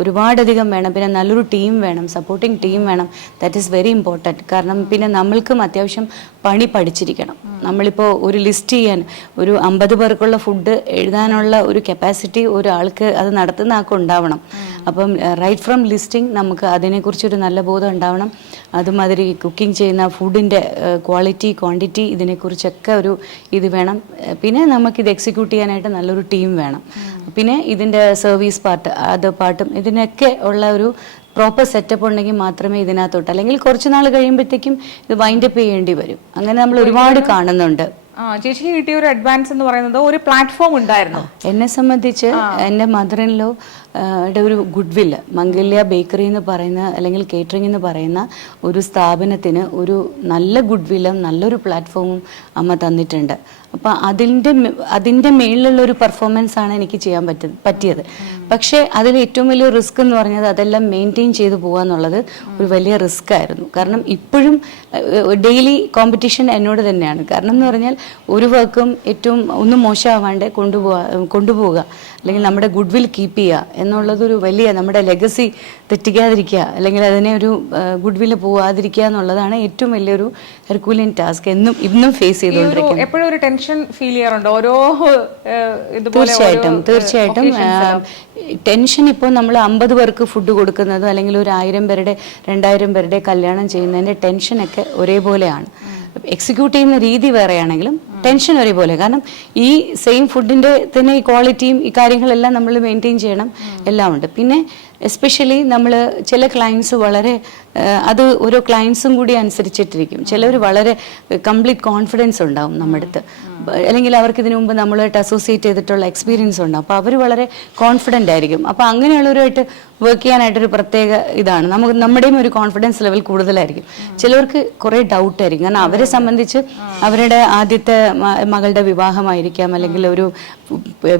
ഒരുപാടധികം വേണം. പിന്നെ നല്ലൊരു ടീം വേണം. സപ്പോർട്ടിങ് ടീം വേണം. ദാറ്റ് ഈസ് വെരി ഇമ്പോർട്ടന്റ് കാരണം പിന്നെ നമ്മൾക്കും അത്യാവശ്യം പണി പഠിച്ചിരിക്കണം. നമ്മളിപ്പോൾ ഒരു ലിസ്റ്റ് ചെയ്യാൻ ഒരു അമ്പത് പേർക്കുള്ള ഫുഡ് എഴുതാനുള്ള ഒരു കപ്പാസിറ്റി ഒരാൾക്ക് അത് നടത്തുന്ന ആൾക്ക് ഉണ്ടാവണം. അപ്പം റൈറ്റ് ഫ്രം ലിസ്റ്റിംഗ് നമുക്ക് അതിനെക്കുറിച്ചൊരു നല്ല ബോധം ഉണ്ടാവണം. അതുമാതിരി കുക്കിംഗ് ചെയ്യുന്ന ഫുഡിന്റെ ക്വാളിറ്റി ക്വാണ്ടിറ്റി ഇതിനെക്കുറിച്ചൊക്കെ ഒരു ഇത് വേണം. പിന്നെ നമുക്കിത് എക്സിക്യൂട്ട് ചെയ്യാനായിട്ട് നല്ലൊരു ടീം വേണം. പിന്നെ ഇതിന്റെ സർവീസ് പാർട്ട് അത് പാർട്ടും ഇതിനൊക്കെ ഉള്ള ഒരു പ്രോപ്പർ സെറ്റപ്പ് ഉണ്ടെങ്കിൽ മാത്രമേ ഇതിനകത്തോട്ട് അല്ലെങ്കിൽ കുറച്ച് നാൾ കഴിയുമ്പോഴത്തേക്കും ഇത് വൈൻഡപ്പ് ചെയ്യേണ്ടി വരും. അങ്ങനെ നമ്മൾ ഒരുപാട് കാണുന്നുണ്ട്. ആ ചേച്ചിക്ക് കിട്ടിയ ഒരു അഡ്വാൻസ് എന്ന് പറയുന്നത് ഒരു പ്ലാറ്റ്ഫോം ഉണ്ടായിരുന്നു. എന്നെ സംബന്ധിച്ച് എന്റെ മദറിൻലോ ലോ ഒരു ഗുഡ് വില്ല് മംഗല്യ ബേക്കറി എന്ന് പറയുന്ന അല്ലെങ്കിൽ കേറ്ററിംഗ് എന്ന് പറയുന്ന ഒരു സ്ഥാപനത്തിന് ഒരു നല്ല ഗുഡ് വില്ലും നല്ലൊരു പ്ലാറ്റ്ഫോമും അമ്മ തന്നിട്ടുണ്ട്. അപ്പോൾ അതിന്റെ അതിന്റെ അതിന്റെ മേളിലുള്ള ഒരു പെർഫോമൻസ് ആണ് എനിക്ക് ചെയ്യാൻ പറ്റ പറ്റിയത്. പക്ഷേ അതിൽ ഏറ്റവും വലിയ റിസ്ക് എന്ന് പറഞ്ഞത് അതെല്ലാം മെയിന്റെയിൻ ചെയ്തു പോകുക എന്നുള്ളത് ഒരു വലിയ റിസ്ക് ആയിരുന്നു. കാരണം ഇപ്പോഴും ഡെയിലി കോമ്പറ്റീഷൻ എന്നോട് തന്നെയാണ്. കാരണം എന്ന് പറഞ്ഞാൽ ഒരു വർക്കും ഏറ്റവും ഒന്നും മോശമാവാണ്ട് കൊണ്ടുപോകാ കൊണ്ടുപോവുക അല്ലെങ്കിൽ നമ്മുടെ ഗുഡ് വിൽ കീപ്പ് ചെയ്യുക എന്നുള്ളതൊരു വലിയ നമ്മുടെ ലെഗസി തെറ്റിക്കാതിരിക്കുക. അല്ലെങ്കിൽ അതിനെ ഒരു ഗുഡ് വില്ല് പോവാതിരിക്കുക എന്നുള്ളതാണ് ഏറ്റവും വലിയൊരു ഹെർക്കൂലിയൻ ടാസ്ക് എന്നും ഇന്നും ഫേസ് ചെയ്തുകൊണ്ടിരിക്കുന്നത്. എപ്പോഴും ഒരു ടെൻഷൻ ഫീൽ ചെയ്യാറുണ്ട്? ഓരോ തീർച്ചയായിട്ടും തീർച്ചയായിട്ടും. ടെൻഷൻ ഇപ്പോൾ നമ്മൾ അമ്പത് പേർക്ക് ഫുഡ് കൊടുക്കുന്നതും അല്ലെങ്കിൽ ഒരു ആയിരം പേരുടെ രണ്ടായിരം പേരുടെ കല്യാണം ചെയ്യുന്നതിന്റെ ടെൻഷനൊക്കെ ഒരേപോലെയാണ്. എക്സിക്യൂട്ട് ചെയ്യുന്ന രീതി വേറെയാണെങ്കിലും ടെൻഷൻ ഒരേപോലെ. കാരണം ഈ സെയിം ഫുഡിന്റെ തന്നെ ഈ ക്വാളിറ്റിയും ഈ കാര്യങ്ങളെല്ലാം നമ്മൾ മെയിന്റെയിൻ ചെയ്യണം. എല്ലാം ഉണ്ട്. പിന്നെ എസ്പെഷ്യലി നമ്മൾ ചില ക്ലയൻസ് വളരെ അത് ഓരോ ക്ലയൻസും കൂടി അനുസരിച്ചിട്ടിരിക്കും. ചിലവർ വളരെ കംപ്ലീറ്റ് കോൺഫിഡൻസ് ഉണ്ടാവും നമ്മുടെ അടുത്ത് അല്ലെങ്കിൽ അവർക്ക് ഇതിനു മുമ്പ് നമ്മളായിട്ട് അസോസിയേറ്റ് ചെയ്തിട്ടുള്ള എക്സ്പീരിയൻസ് ഉണ്ടാവും. അപ്പോൾ അവർ വളരെ കോൺഫിഡന്റ് ആയിരിക്കും. അപ്പോൾ അങ്ങനെയുള്ളവരുമായിട്ട് വർക്ക് ചെയ്യാനായിട്ടൊരു പ്രത്യേക ഇതാണ്. നമുക്ക് നമ്മുടെയും ഒരു കോൺഫിഡൻസ് ലെവൽ കൂടുതലായിരിക്കും. ചിലവർക്ക് കുറേ ഡൗട്ട് ആയിരിക്കും. കാരണം അവരെ സംബന്ധിച്ച് അവരുടെ ആദ്യത്തെ മകളുടെ വിവാഹമായിരിക്കാം അല്ലെങ്കിൽ ഒരു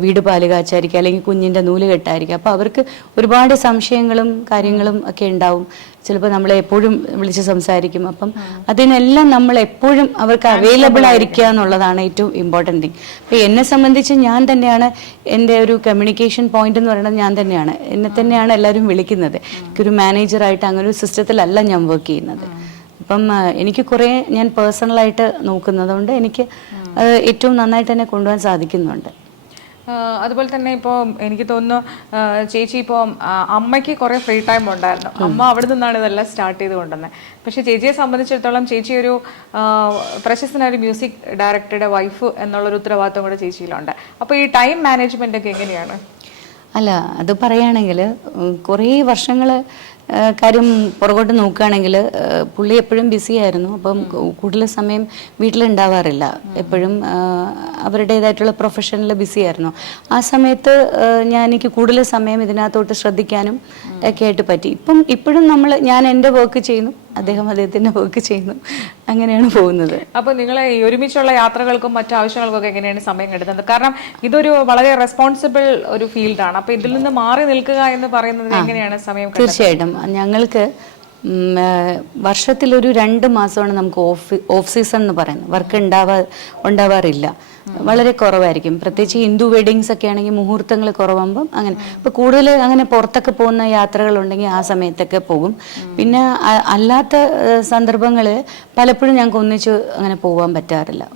വീട് പാലുകാച്ചായിരിക്കാം അല്ലെങ്കിൽ കുഞ്ഞിന്റെ നൂൽ കെട്ടായിരിക്കാം. അപ്പോൾ അവർക്ക് ഒരുപാട് സംശയങ്ങളും കാര്യങ്ങളും ഒക്കെ ഉണ്ടാവും. ചിലപ്പോൾ നമ്മൾ എപ്പോഴും വിളിച്ച് സംസാരിക്കും. അപ്പം അതിനെല്ലാം നമ്മൾ എപ്പോഴും അവർക്ക് അവൈലബിൾ ആയിരിക്കുക എന്നുള്ളതാണ് ഏറ്റവും ഇമ്പോർട്ടന്റ് തിങ് അപ്പോൾ എന്നെ സംബന്ധിച്ച് ഞാൻ തന്നെയാണ് എന്റെ ഒരു കമ്മ്യൂണിക്കേഷൻ പോയിന്റ് എന്ന് പറയുന്നത് ഞാൻ തന്നെയാണ്. എന്നെ തന്നെയാണ് എല്ലാവരും വിളിക്കുന്നത്. എനിക്കൊരു മാനേജറായിട്ട് അങ്ങനെ ഒരു സിസ്റ്റത്തിലല്ല ഞാൻ വർക്ക് ചെയ്യുന്നത്. അപ്പം എനിക്ക് കുറേ ഞാൻ പേഴ്സണലായിട്ട് നോക്കുന്നത് കൊണ്ട് എനിക്ക് ഏറ്റവും നന്നായിട്ട് തന്നെ കൊണ്ടുപോകാൻ സാധിക്കുന്നുണ്ട്. അതുപോലെ തന്നെ ഇപ്പോൾ എനിക്ക് തോന്നുന്നു ചേച്ചി ഇപ്പോൾ അമ്മയ്ക്ക് കുറേ ഫ്രീ ടൈം ഉണ്ടായിരുന്നു. അമ്മ അവിടെ നിന്നാണ് ഇതെല്ലാം സ്റ്റാർട്ട് ചെയ്ത് കൊണ്ടുവന്നത് പക്ഷേ ചേച്ചിയെ സംബന്ധിച്ചിടത്തോളം ചേച്ചി ഒരു പ്രശസ്തനായ ഒരു മ്യൂസിക് ഡയറക്ടറുടെ വൈഫ് എന്നുള്ളൊരു ഉത്തരവാദിത്വം കൂടെ ചേച്ചിയിലുണ്ട്. അപ്പോൾ ഈ ടൈം മാനേജ്മെന്റ് ഒക്കെ എങ്ങനെയാണ്? അല്ല അത് പറയുകയാണെങ്കിൽ കുറേ വർഷങ്ങൾ കാര്യം പുറകോട്ട് നോക്കുകയാണെങ്കിൽ പുള്ളി എപ്പോഴും ബിസി ആയിരുന്നു. അപ്പം കൂടുതൽ സമയം വീട്ടിലുണ്ടാവാറില്ല. എപ്പോഴും അവരുടേതായിട്ടുള്ള പ്രൊഫഷനിൽ ബിസി ആയിരുന്നു. ആ സമയത്ത് ഞാൻ എനിക്ക് കൂടുതൽ സമയം ഇതിനകത്തോട്ട് ശ്രദ്ധിക്കാനും ഒക്കെ ആയിട്ട് പറ്റി. ഇപ്പം ഇപ്പോഴും നമ്മൾ ഞാൻ എന്റെ വർക്ക് ചെയ്യുന്നു. അദ്ദേഹം അദ്ദേഹത്തിന്റെ വർക്ക് ചെയ്യുന്നു. അങ്ങനെയാണ് പോകുന്നത്. അപ്പോൾ നിങ്ങൾ ഈ ഒരുമിച്ചുള്ള യാത്രകൾക്കും മറ്റു ആവശ്യങ്ങൾക്കൊക്കെ എങ്ങനെയാണ് സമയം കിട്ടുന്നത്? കാരണം ഇതൊരു വളരെ റെസ്പോൺസിബിൾ ഒരു ഫീൽഡാണ് അപ്പോൾ ഇതിൽ നിന്ന് മാറി നിൽക്കുക എന്ന് പറയുന്നത് എങ്ങനെയാണ് സമയം? തീർച്ചയായിട്ടും. ഞങ്ങൾക്ക് വർഷത്തിലൊരു രണ്ട് മാസമാണ് നമുക്ക് ഓഫ് ഓഫ് സീസൺ എന്ന് പറയുന്നത്. വർക്ക് ഉണ്ടാവാ ഉണ്ടാവാറില്ല. വളരെ കുറവായിരിക്കും. പ്രത്യേകിച്ച് ഹിന്ദു വെഡിങ്സ് ഒക്കെ ആണെങ്കിൽ മുഹൂർത്തങ്ങൾ കുറവാകുമ്പം അങ്ങനെ. ഇപ്പം കൂടുതൽ അങ്ങനെ പുറത്തൊക്കെ പോകുന്ന യാത്രകളുണ്ടെങ്കിൽ ആ സമയത്തൊക്കെ പോകും. പിന്നെ അല്ലാത്ത സന്ദർഭങ്ങൾ പലപ്പോഴും ഞങ്ങൾക്ക് ഒന്നിച്ച് അങ്ങനെ പോകാൻ പറ്റാറില്ല.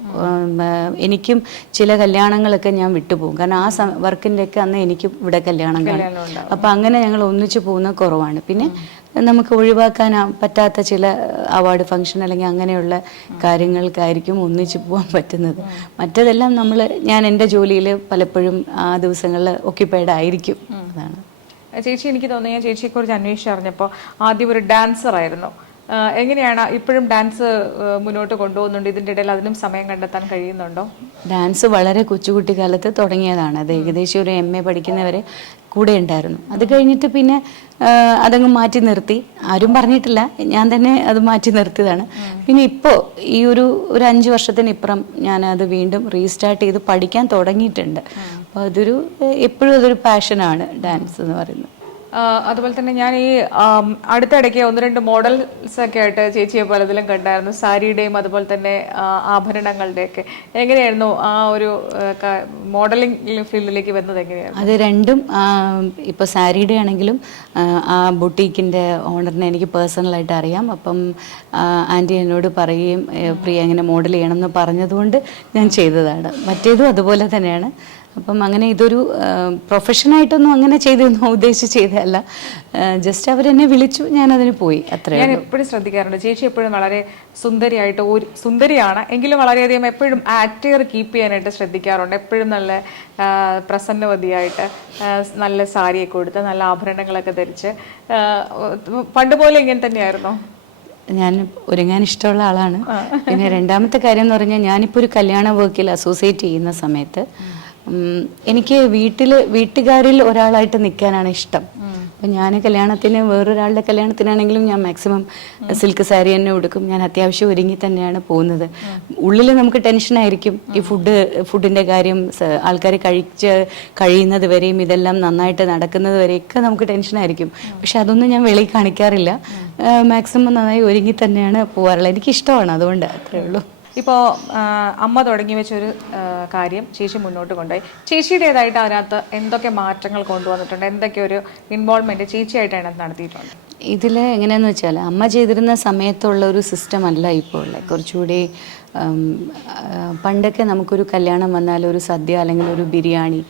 എനിക്കും ചില കല്യാണങ്ങളൊക്കെ ഞാൻ വിട്ടുപോകും കാരണം ആ വർക്കിന്റെ ഒക്കെ അന്ന് എനിക്കും ഇവിടെ കല്യാണം കാണും. അപ്പം അങ്ങനെ ഞങ്ങൾ ഒന്നിച്ച് പോകുന്ന കുറവാണ്. പിന്നെ നമുക്ക് ഒഴിവാക്കാൻ പറ്റാത്ത ചില അവാർഡ് ഫംഗ്ഷൻ അല്ലെങ്കിൽ അങ്ങനെയുള്ള കാര്യങ്ങൾക്കായിരിക്കും ഒന്നിച്ചു പോകാൻ പറ്റുന്നത്. മറ്റതെല്ലാം നമ്മൾ ഞാൻ എന്റെ ജോലിയിൽ പലപ്പോഴും ആ ദിവസങ്ങളിൽ ഒക്യുപ്പൈഡ് ആയിരിക്കും. അതാണ്. ചേച്ചി എനിക്ക് തോന്നുന്നു ഞാൻ ചേച്ചിയെക്കുറിച്ച് അന്വേഷിച്ചറിഞ്ഞപ്പോൾ ആദ്യം ഒരു ഡാൻസർ ആയിരുന്നു. എങ്ങനെയാണ് ഇപ്പോഴും ഡാൻസ് മുന്നോട്ട് കൊണ്ടുപോകുന്നുണ്ട്? ഇതിന്റെ ഇടയിൽ അതിനും സമയം കണ്ടെത്താൻ കഴിയുന്നുണ്ടോ? ഡാൻസ് വളരെ കൊച്ചുകുട്ടിക്കാലത്ത് തുടങ്ങിയതാണ്. അത് ഏകദേശം ഒരു എം എ പഠിക്കുന്നവരെ കൂടെ ഉണ്ടായിരുന്നു. അത് കഴിഞ്ഞിട്ട് പിന്നെ അതങ്ങ് മാറ്റി നിർത്തി. ആരും പറഞ്ഞിട്ടില്ല. ഞാൻ തന്നെ അത് മാറ്റി നിർത്തിയതാണ്. പിന്നെ ഇപ്പോൾ ഈ ഒരു ഒരു അഞ്ച് വർഷത്തിനിപ്പുറം ഞാൻ അത് വീണ്ടും റീസ്റ്റാർട്ട് ചെയ്ത് പഠിക്കാൻ തുടങ്ങിയിട്ടുണ്ട്. അപ്പോൾ അതൊരു എപ്പോഴും അതൊരു പാഷനാണ് ഡാൻസ് എന്ന് പറയുന്നത്. അതുപോലെ തന്നെ ഞാൻ ഈ അടുത്തിടയ്ക്ക് ഒന്ന് രണ്ട് മോഡൽസ് ഒക്കെ ആയിട്ട് ചേച്ചിയെ പലതിലും കണ്ടായിരുന്നു. സാരിയുടെയും അതുപോലെ തന്നെ ആഭരണങ്ങളുടെ ആഭരണങ്ങളുടെയൊക്കെ. എങ്ങനെയായിരുന്നു ആ ഒരു മോഡലിംഗ് ഫീൽഡിലേക്ക് വന്നത് എങ്ങനെയായിരുന്നു? അത് രണ്ടും ഇപ്പൊ സാരിയുടെ ആണെങ്കിലും ആ, ബുട്ടീക്കിന്റെ ഓണറിനെ എനിക്ക് പേഴ്സണലായിട്ട് അറിയാം. അപ്പം ആന്റി എന്നോട് പറയുകയും പ്രിയ എങ്ങനെ മോഡൽ ചെയ്യണം എന്ന് പറഞ്ഞതുകൊണ്ട് ഞാൻ ചെയ്തതാണ്. മറ്റേതും അതുപോലെ തന്നെയാണ്. അപ്പം അങ്ങനെ ഇതൊരു പ്രൊഫഷനായിട്ടൊന്നും അങ്ങനെ ചെയ്തൊന്നും ഉദ്ദേശിച്ച് ചെയ്തതല്ല. ജസ്റ്റ് അവരെന്നെ വിളിച്ചു ഞാൻ അതിന് പോയി. അത്രേ ഞാൻ എപ്പോഴും ശ്രദ്ധിക്കാറുണ്ട്. ചേച്ചി എപ്പോഴും വളരെ സുന്ദരിയായിട്ട് ഒരു സുന്ദരിയാണ്. എങ്കിലും വളരെയധികം എപ്പോഴും ആക്ടിയർ കീപ്പ് ചെയ്യാനായിട്ട് ശ്രദ്ധിക്കാറുണ്ട്. എപ്പോഴും നല്ല പ്രസന്നവതിയായിട്ട് നല്ല സാരിയൊക്കെ കൊടുത്ത് നല്ല ആഭരണങ്ങളൊക്കെ ധരിച്ച്. പണ്ട് പോലെ ഇങ്ങനെ തന്നെയായിരുന്നു? ഞാൻ ഒരുങ്ങാൻ ഇഷ്ടമുള്ള ആളാണ്. പിന്നെ രണ്ടാമത്തെ കാര്യം എന്ന് പറഞ്ഞാൽ ഞാനിപ്പോൾ ഒരു കല്യാണ വർക്കിൽ അസോസിയേറ്റ് ചെയ്യുന്ന സമയത്ത് എനിക്ക് വീട്ടിൽ വീട്ടുകാരിൽ ഒരാളായിട്ട് നിൽക്കാനാണ് ഇഷ്ടം. അപ്പം ഞാൻ കല്യാണത്തിന് വേറൊരാളുടെ കല്യാണത്തിനാണെങ്കിലും ഞാൻ മാക്സിമം സിൽക്ക് സാരി തന്നെ ഉടുക്കും. ഞാൻ അത്യാവശ്യം ഒരുങ്ങി തന്നെയാണ് പോകുന്നത്. ഉള്ളിൽ നമുക്ക് ടെൻഷനായിരിക്കും ഈ ഫുഡ് ഫുഡിന്റെ കാര്യം ആൾക്കാർ കഴിച്ച് കഴിയുന്നത് വരെയും ഇതെല്ലാം നന്നായിട്ട് നടക്കുന്നത് വരെയൊക്കെ നമുക്ക് ടെൻഷനായിരിക്കും പക്ഷെ അതൊന്നും ഞാൻ വെളിയിൽ കാണിക്കാറില്ല. മാക്സിമം നന്നായി ഒരുങ്ങി തന്നെയാണ് പോകാറുള്ളത് എനിക്കിഷ്ടമാണ്. അതുകൊണ്ട് അത്രേ ഉള്ളൂ. ഇപ്പോൾ അമ്മ തുടങ്ങി വെച്ചൊരു കാര്യം ചേച്ചി മുന്നോട്ട് കൊണ്ടുപോയി. ചേച്ചിയുടേതായിട്ട് അതിനകത്ത് എന്തൊക്കെ മാറ്റങ്ങൾ കൊണ്ടുവന്നിട്ടുണ്ട്? എന്തൊക്കെ ഒരു ഇൻവോൾവ്മെന്റ് ചേച്ചിയായിട്ട് അതിനകത്ത് നടത്തിയിട്ടുണ്ട് ഇതിൽ എങ്ങനെയാന്ന് വെച്ചാൽ അമ്മ ചെയ്തിരുന്ന സമയത്തുള്ള ഒരു സിസ്റ്റം അല്ല ഇപ്പോൾ ഉള്ളത്. കുറച്ചുകൂടി പണ്ടൊക്കെ നമുക്കൊരു കല്യാണം വന്നാൽ ഒരു സദ്യ അല്ലെങ്കിൽ ഒരു ബിരിയാണി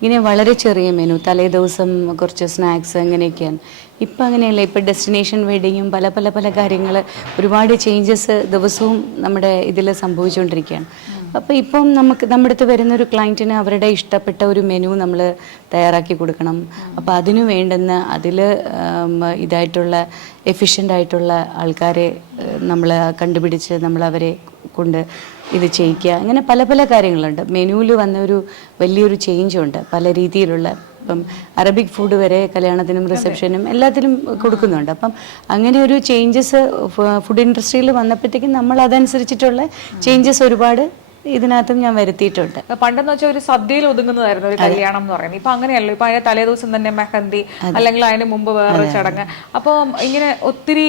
ഇങ്ങനെ വളരെ ചെറിയ മെനു തലേ ദിവസം കുറച്ച് സ്നാക്സ് അങ്ങനെയൊക്കെയാണ്. ഇപ്പം അങ്ങനെയല്ല ഇപ്പം ഡെസ്റ്റിനേഷൻ വെഡിങ്ങും പല പല പല കാര്യങ്ങൾ ഒരുപാട് ചേഞ്ചസ് ദിവസവും നമ്മുടെ ഇതിൽ സംഭവിച്ചുകൊണ്ടിരിക്കുകയാണ്. അപ്പോൾ ഇപ്പം നമുക്ക് നമ്മുടെ അടുത്ത് വരുന്ന ഒരു ക്ലയന്റിന് അവരുടെ ഇഷ്ടപ്പെട്ട ഒരു മെനു നമ്മൾ തയ്യാറാക്കി കൊടുക്കണം. അപ്പോൾ അതിനു വേണ്ടുന്ന അതിൽ ഇതായിട്ടുള്ള എഫിഷ്യന്റ് ആയിട്ടുള്ള ആൾക്കാരെ നമ്മൾ കണ്ടുപിടിച്ച് നമ്മൾ അവരെ കൊണ്ട് ഇത് ചെയ്യിക്കുക. അങ്ങനെ പല പല കാര്യങ്ങളുണ്ട്. മെനുവിൽ വന്ന ഒരു വലിയൊരു ചേഞ്ചുണ്ട് പല രീതിയിലുള്ള ഇപ്പം അറബിക് ഫുഡ് വരെ കല്യാണത്തിനും റിസപ്ഷനും എല്ലാത്തിനും കൊടുക്കുന്നുണ്ട്. അപ്പം അങ്ങനെ ഒരു ചേഞ്ചസ് ഫുഡ് ഇൻഡസ്ട്രിയിൽ വന്നപ്പോഴത്തേക്കും നമ്മൾ അതനുസരിച്ചിട്ടുള്ള ചേഞ്ചസ് ഒരുപാട് ഇതിനകത്തും ഞാൻ വരുത്തിയിട്ടുണ്ട്. പണ്ടെന്ന് വെച്ചാൽ ഒരു സദ്യയിൽ ഒതുങ്ങുന്നതായിരുന്നു ഒരു കല്യാണം എന്ന് പറയുന്നത്. ഇപ്പൊ അങ്ങനെയല്ലോ ഇപ്പൊ അതിന്റെ തലേദിവസം തന്നെ മെഹന്തി അല്ലെങ്കിൽ അതിന് മുമ്പ് വേറൊരു ചടങ്ങ്. അപ്പൊ ഇങ്ങനെ ഒത്തിരി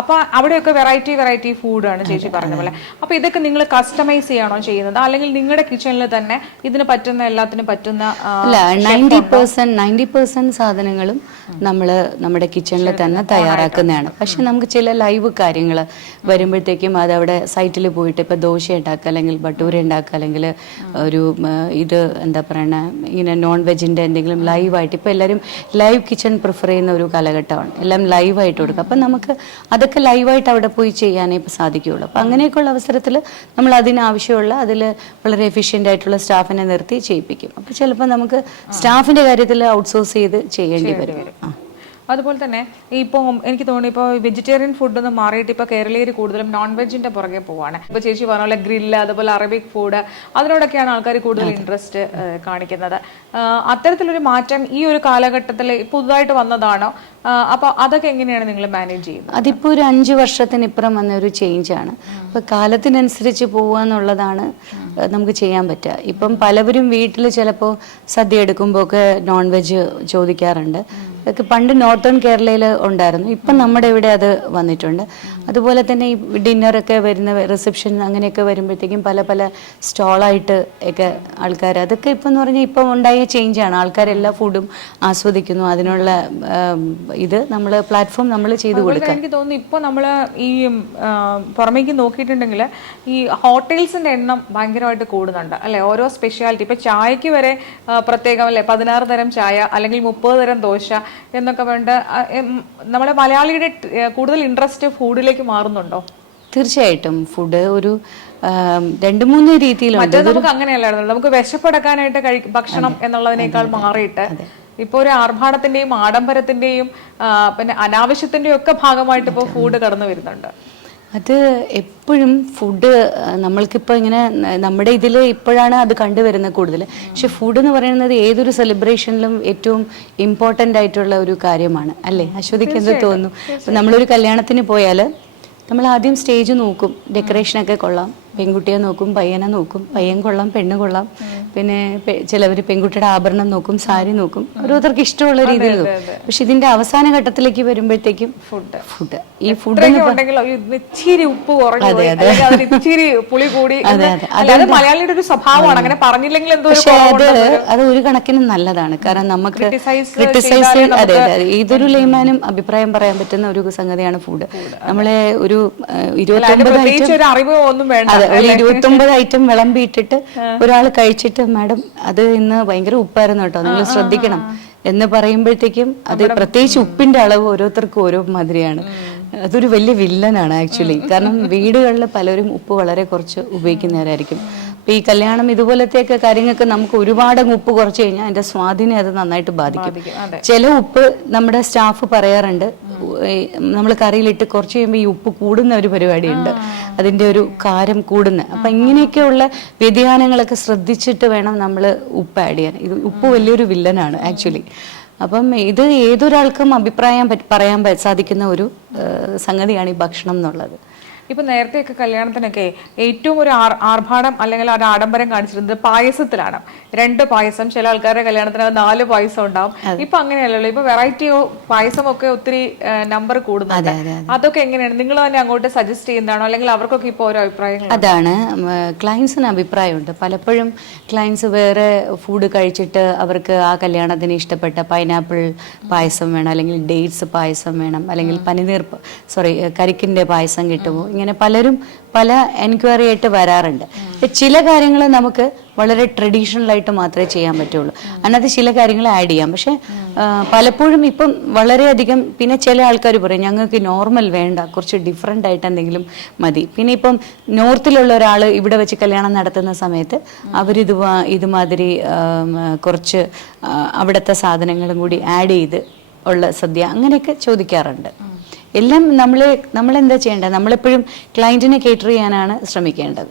അപ്പൊ അവിടെയൊക്കെ വെറൈറ്റി വെറൈറ്റി ഫുഡാണ് ചേച്ചി പറഞ്ഞ പോലെ. അപ്പൊ ഇതൊക്കെ നിങ്ങൾ കസ്റ്റമൈസ് ചെയ്യാണോ ചെയ്യുന്നത്? അല്ലെങ്കിൽ നിങ്ങളുടെ കിച്ചണിൽ തന്നെ ഇതിന് പറ്റുന്ന എല്ലാത്തിനും പറ്റുന്ന അല്ല നയന്റി പെർസെന്റ് നയന്റി പെർസെന്റ് സാധനങ്ങളും നമ്മൾ നമ്മുടെ കിച്ചണിൽ തന്നെ തയ്യാറാക്കുന്നതാണ്. പക്ഷെ നമുക്ക് ചില ലൈവ് കാര്യങ്ങൾ വരുമ്പോഴത്തേക്കും അത് അവിടെ സൈറ്റിൽ പോയിട്ട് ഇപ്പൊ ദോശ ഉണ്ടാക്കുക അല്ലെങ്കിൽ ഭട്ടൂര ഉണ്ടാക്കുക അല്ലെങ്കിൽ ഒരു ഇത് എന്താ പറയണ ഇങ്ങനെ നോൺ വെജിന്റെ എന്തെങ്കിലും ലൈവായിട്ട് ഇപ്പോൾ എല്ലാവരും ലൈവ് കിച്ചൺ പ്രിഫർ ചെയ്യുന്ന ഒരു കാലഘട്ടമാണ്. എല്ലാം ലൈവായിട്ട് കൊടുക്കുക. അപ്പം നമുക്ക് അതൊക്കെ ലൈവായിട്ട് അവിടെ പോയി ചെയ്യാനേ ഇപ്പോൾ സാധിക്കുകയുള്ളൂ. അപ്പം അങ്ങനെയൊക്കെയുള്ള അവസരത്തിൽ നമ്മൾ അതിനാവശ്യമുള്ള അതിൽ വളരെ എഫിഷ്യന്റ് ആയിട്ടുള്ള സ്റ്റാഫിനെ നിർത്തി ചെയ്യിപ്പിക്കും. അപ്പോൾ ചിലപ്പോൾ നമുക്ക് സ്റ്റാഫിന്റെ കാര്യത്തിൽ ഔട്ട്സോഴ്സ് ചെയ്ത് ചെയ്യേണ്ടി വരും. ആ. അതുപോലെ തന്നെ ഇപ്പോൾ എനിക്ക് തോന്നുന്നു ഇപ്പോൾ വെജിറ്റേറിയൻ ഫുഡ് ഒന്ന് മാറിയിട്ട് ഇപ്പോൾ കേരളീയർ കൂടുതലും നോൺ വെജിന്റെ പുറകെ പോവാണ്. ഇപ്പോൾ ചേച്ചി പറഞ്ഞ പോലെ ഗ്രില്ല് അതുപോലെ അറബിക് ഫുഡ് അതിനോടൊക്കെയാണ് ആൾക്കാർ കൂടുതൽ ഇൻട്രസ്റ്റ് കാണിക്കുന്നത്. അത്തരത്തിലൊരു മാറ്റം ഈ ഒരു കാലഘട്ടത്തിൽ പുതുതായിട്ട് വന്നതാണോ? അപ്പൊ അപ്പോൾ അതൊക്കെ എങ്ങനെയാണ് നിങ്ങൾ മാനേജ് ചെയ്യുന്നത്? അതിപ്പോൾ ഒരു അഞ്ച് വർഷത്തിനിപ്പുറം വന്ന ഒരു ചേഞ്ച് ആണ്. ഇപ്പൊ കാലത്തിനനുസരിച്ച് പോവുക എന്നുള്ളതാണ് നമുക്ക് ചെയ്യാൻ പറ്റുക. ഇപ്പം പലവരും വീട്ടിൽ ചിലപ്പോൾ സദ്യ എടുക്കുമ്പോൾ ഒക്കെ നോൺ വെജ് ചോദിക്കാറുണ്ട് ഇതൊക്കെ പണ്ട് നോർത്തേൺ കേരളയിൽ ഉണ്ടായിരുന്നു. ഇപ്പം നമ്മുടെ ഇവിടെ അത് വന്നിട്ടുണ്ട്. അതുപോലെ തന്നെ ഈ ഡിന്നറൊക്കെ വരുന്ന റിസപ്ഷൻ അങ്ങനെയൊക്കെ വരുമ്പോഴത്തേക്കും പല പല സ്റ്റോളായിട്ട് ഒക്കെ ആൾക്കാർ അതൊക്കെ ഇപ്പം എന്ന് പറഞ്ഞാൽ ഇപ്പം ഉണ്ടായ ചേഞ്ചാണ് ആൾക്കാരെല്ലാ ഫുഡും ആസ്വദിക്കുന്നു. അതിനുള്ള ഇത് നമ്മൾ പ്ലാറ്റ്ഫോം നമ്മൾ ചെയ്തു കൊടുക്കുക എനിക്ക് തോന്നുന്നു ഇപ്പോൾ നമ്മൾ ഈ പുറമേക്ക് നോക്കിയിട്ടുണ്ടെങ്കിൽ ഈ ഹോട്ടൽസിന്റെ എണ്ണം ഭയങ്കരമായിട്ട് കൂടുന്നുണ്ട്. അല്ലെ? ഓരോ സ്പെഷ്യാലിറ്റി ഇപ്പം ചായക്ക് വരെ പ്രത്യേകം അല്ലെ? പതിനാറ് തരം ചായ അല്ലെങ്കിൽ മുപ്പത് തരം ദോശ എന്നൊക്കെ വേണ്ട നമ്മുടെ മലയാളിയുടെ കൂടുതൽ ഇൻട്രസ്റ്റ് ഫുഡിലേക്ക് മാറുന്നുണ്ടോ? തീർച്ചയായിട്ടും. ഫുഡ് ഒരു രണ്ട് മൂന്ന് രീതിയിലുണ്ട്. നമുക്ക് അങ്ങനെയല്ലായിരുന്നു നമുക്ക് വിശപ്പടക്കാനായിട്ട് കഴി ഭക്ഷണം എന്നുള്ളതിനേക്കാൾ മാറിയിട്ട് ഇപ്പൊ ഒരു ആർഭാടത്തിന്റെയും ആഡംബരത്തിന്റെയും പിന്നെ അനാവശ്യത്തിന്റെയും ഒക്കെ ഭാഗമായിട്ട് ഇപ്പോൾ ഫുഡ് കടന്നു വരുന്നുണ്ട്. അത് എപ്പോഴും ഫുഡ് നമ്മൾക്കിപ്പോൾ ഇങ്ങനെ നമ്മുടെ ഇതിൽ ഇപ്പോഴാണ് അത് കണ്ടുവരുന്നത് കൂടുതൽ പക്ഷെ ഫുഡ് എന്ന് പറയുന്നത് ഏതൊരു സെലിബ്രേഷനിലും ഏറ്റവും ഇമ്പോർട്ടന്റ് ആയിട്ടുള്ള ഒരു കാര്യമാണ്. അല്ലേ? അശ്വതിക്ക് എന്ത് തോന്നുന്നു? നമ്മളൊരു കല്യാണത്തിന് പോയാൽ നമ്മൾ ആദ്യം സ്റ്റേജ് നോക്കും ഡെക്കറേഷനൊക്കെ കൊള്ളാം. പെൺകുട്ടിയെ നോക്കും പയ്യനെ നോക്കും പയ്യൻ കൊള്ളാം പെണ്ണ് കൊള്ളാം. പിന്നെ ചിലവർ പെൺകുട്ടിയുടെ ആഭരണം നോക്കും സാരി നോക്കും. ഓരോരുത്തർക്ക് ഇഷ്ടമുള്ള രീതിയിൽ നോക്കും. പക്ഷെ ഇതിന്റെ അവസാന ഘട്ടത്തിലേക്ക് വരുമ്പോഴത്തേക്കും ഫുഡ് ഫുഡ് ഈ ഫുഡ് ഇച്ചിരി ഉപ്പ് കുറഞ്ഞു ഇച്ചിരി പുളി കൂടി. അതായത് മലയാളിയുടെ ഒരു സ്വഭാവമാണ്. അങ്ങനെ പറഞ്ഞില്ലെങ്കിൽ എന്തോ പക്ഷെ അത് അത് ഒരു കണക്കിന് നല്ലതാണ്. കാരണം നമുക്ക് ക്രിട്ടിസൈസ് അതെ അതെ. ഏതൊരു ലൈമാനും അഭിപ്രായം പറയാൻ പറ്റുന്ന ഒരു സംഗതിയാണ് ഫുഡ് നമ്മളെ ഒരു ഇരുപത്തി ഒമ്പത് അറിവ് ഒന്നും വേണ്ട. അതെ ഒരു ഇരുപത്തൊമ്പത് ഐറ്റം വിളമ്പിയിട്ടിട്ട് ഒരാൾ കഴിച്ചിട്ട് മാഡം അത് ഇന്ന് ഭയങ്കര ഉപ്പായിരുന്നു കേട്ടോ നിങ്ങൾ ശ്രദ്ധിക്കണം. എന്ന് പറയുമ്പോഴത്തേക്കും അത് പ്രത്യേകിച്ച് ഉപ്പിന്റെ അളവ് ഓരോരുത്തർക്കും ഓരോ മാതിരിയാണ്. അതൊരു വലിയ വില്ലനാണ് ആക്ച്വലി കാരണം വീടുകളിൽ പലരും ഉപ്പ് വളരെ കുറച്ച് ഉപയോഗിക്കുന്നവരായിരിക്കും. ഈ കല്യാണം ഇതുപോലത്തെയൊക്കെ കാര്യങ്ങൾക്ക് നമുക്ക് ഒരുപാട് ഉപ്പ് കുറച്ച് കഴിഞ്ഞാൽ അതിന്റെ സ്വാധീനം അത് നന്നായിട്ട് ബാധിക്കും. ചില ഉപ്പ് നമ്മുടെ സ്റ്റാഫ് പറയാറുണ്ട് നമ്മൾ കറിയിലിട്ട് കുറച്ച് കഴിയുമ്പോൾ ഈ ഉപ്പ് കൂടുന്ന ഒരു പരിപാടിയുണ്ട്. അതിന്റെ ഒരു കാരം കൂടുന്ന. അപ്പൊ ഇങ്ങനെയൊക്കെയുള്ള വ്യതിയാനങ്ങളൊക്കെ ശ്രദ്ധിച്ചിട്ട് വേണം നമ്മൾ ഉപ്പ് ആഡ് ചെയ്യാൻ. ഇത് ഉപ്പ് വലിയൊരു വില്ലനാണ് ആക്ച്വലി. അപ്പം ഇത് ഏതൊരാൾക്കും അഭിപ്രായം പറയാൻ സാധിക്കുന്ന ഒരു സംഗതിയാണ് ഈ ഭക്ഷണം എന്നുള്ളത്. ഇപ്പൊ നേരത്തെയൊക്കെ കല്യാണത്തിനൊക്കെ ഏറ്റവും ഒരു ആർ- ആർഭാടം അല്ലെങ്കിൽ ഒരു ആഡംബരം കാണിച്ചിരുന്നത് പായസത്തിലാണ്. രണ്ട് പായസം ചില ആൾക്കാരുടെ കല്യാണത്തിന് നാല് പായസം ഉണ്ടാവും. ഇപ്പൊ അങ്ങനെയല്ലല്ലോ. ഇപ്പൊ വെറൈറ്റി പായസമൊക്കെ ഒത്തിരി നമ്പർ കൂടുന്നുണ്ട്. അതൊക്കെ എങ്ങനെയാണ്? നിങ്ങൾ തന്നെ അങ്ങോട്ട് സജസ്റ്റ് ചെയ്യുന്നതാണോ? അല്ലെങ്കിൽ അവർക്കൊക്കെ ഇപ്പൊ ഒരു അഭിപ്രായങ്ങൾ അതാണ്. ക്ലയൻസിന് അഭിപ്രായമുണ്ട്. പലപ്പോഴും ക്ലയൻസ് വേറെ ഫുഡ് കഴിച്ചിട്ട് അവർക്ക് ആ കല്യാണത്തിന് ഇഷ്ടപ്പെട്ട പൈനാപ്പിൾ പായസം വേണം അല്ലെങ്കിൽ ഡേറ്റ്സ് പായസം വേണം അല്ലെങ്കിൽ പനിനീർ സോറി കരിക്കിന്റെ പായസം കിട്ടുമോ? ഇങ്ങനെ പലരും പല എൻക്വയറി ആയിട്ട് വരാറുണ്ട്. ചില കാര്യങ്ങൾ നമുക്ക് വളരെ ട്രഡീഷണൽ ആയിട്ട് മാത്രമേ ചെയ്യാൻ പറ്റുള്ളൂ. അതിനകത്ത് ചില കാര്യങ്ങൾ ആഡ് ചെയ്യാം. പക്ഷെ പലപ്പോഴും ഇപ്പം വളരെയധികം പിന്നെ ചില ആൾക്കാർ പറയും ഞങ്ങൾക്ക് നോർമൽ വേണ്ട കുറച്ച് ഡിഫറെന്റ് ആയിട്ട് എന്തെങ്കിലും മതി. പിന്നെ ഇപ്പം നോർത്തിലുള്ള ഒരാൾ ഇവിടെ വെച്ച് കല്യാണം നടത്തുന്ന സമയത്ത് അവരിത് ഇതുമാതിരി കുറച്ച് അവിടുത്തെ സാധനങ്ങളും കൂടി ആഡ് ചെയ്ത് ഉള്ള സദ്യ അങ്ങനെയൊക്കെ ചോദിക്കാറുണ്ട്. എല്ലാം നമ്മൾ നമ്മളെന്താ ചെയ്യേണ്ടത്? നമ്മളെപ്പോഴും ക്ലയന്റിനെ കേറ്റർ ചെയ്യാനാണ് ശ്രമിക്കേണ്ടത്.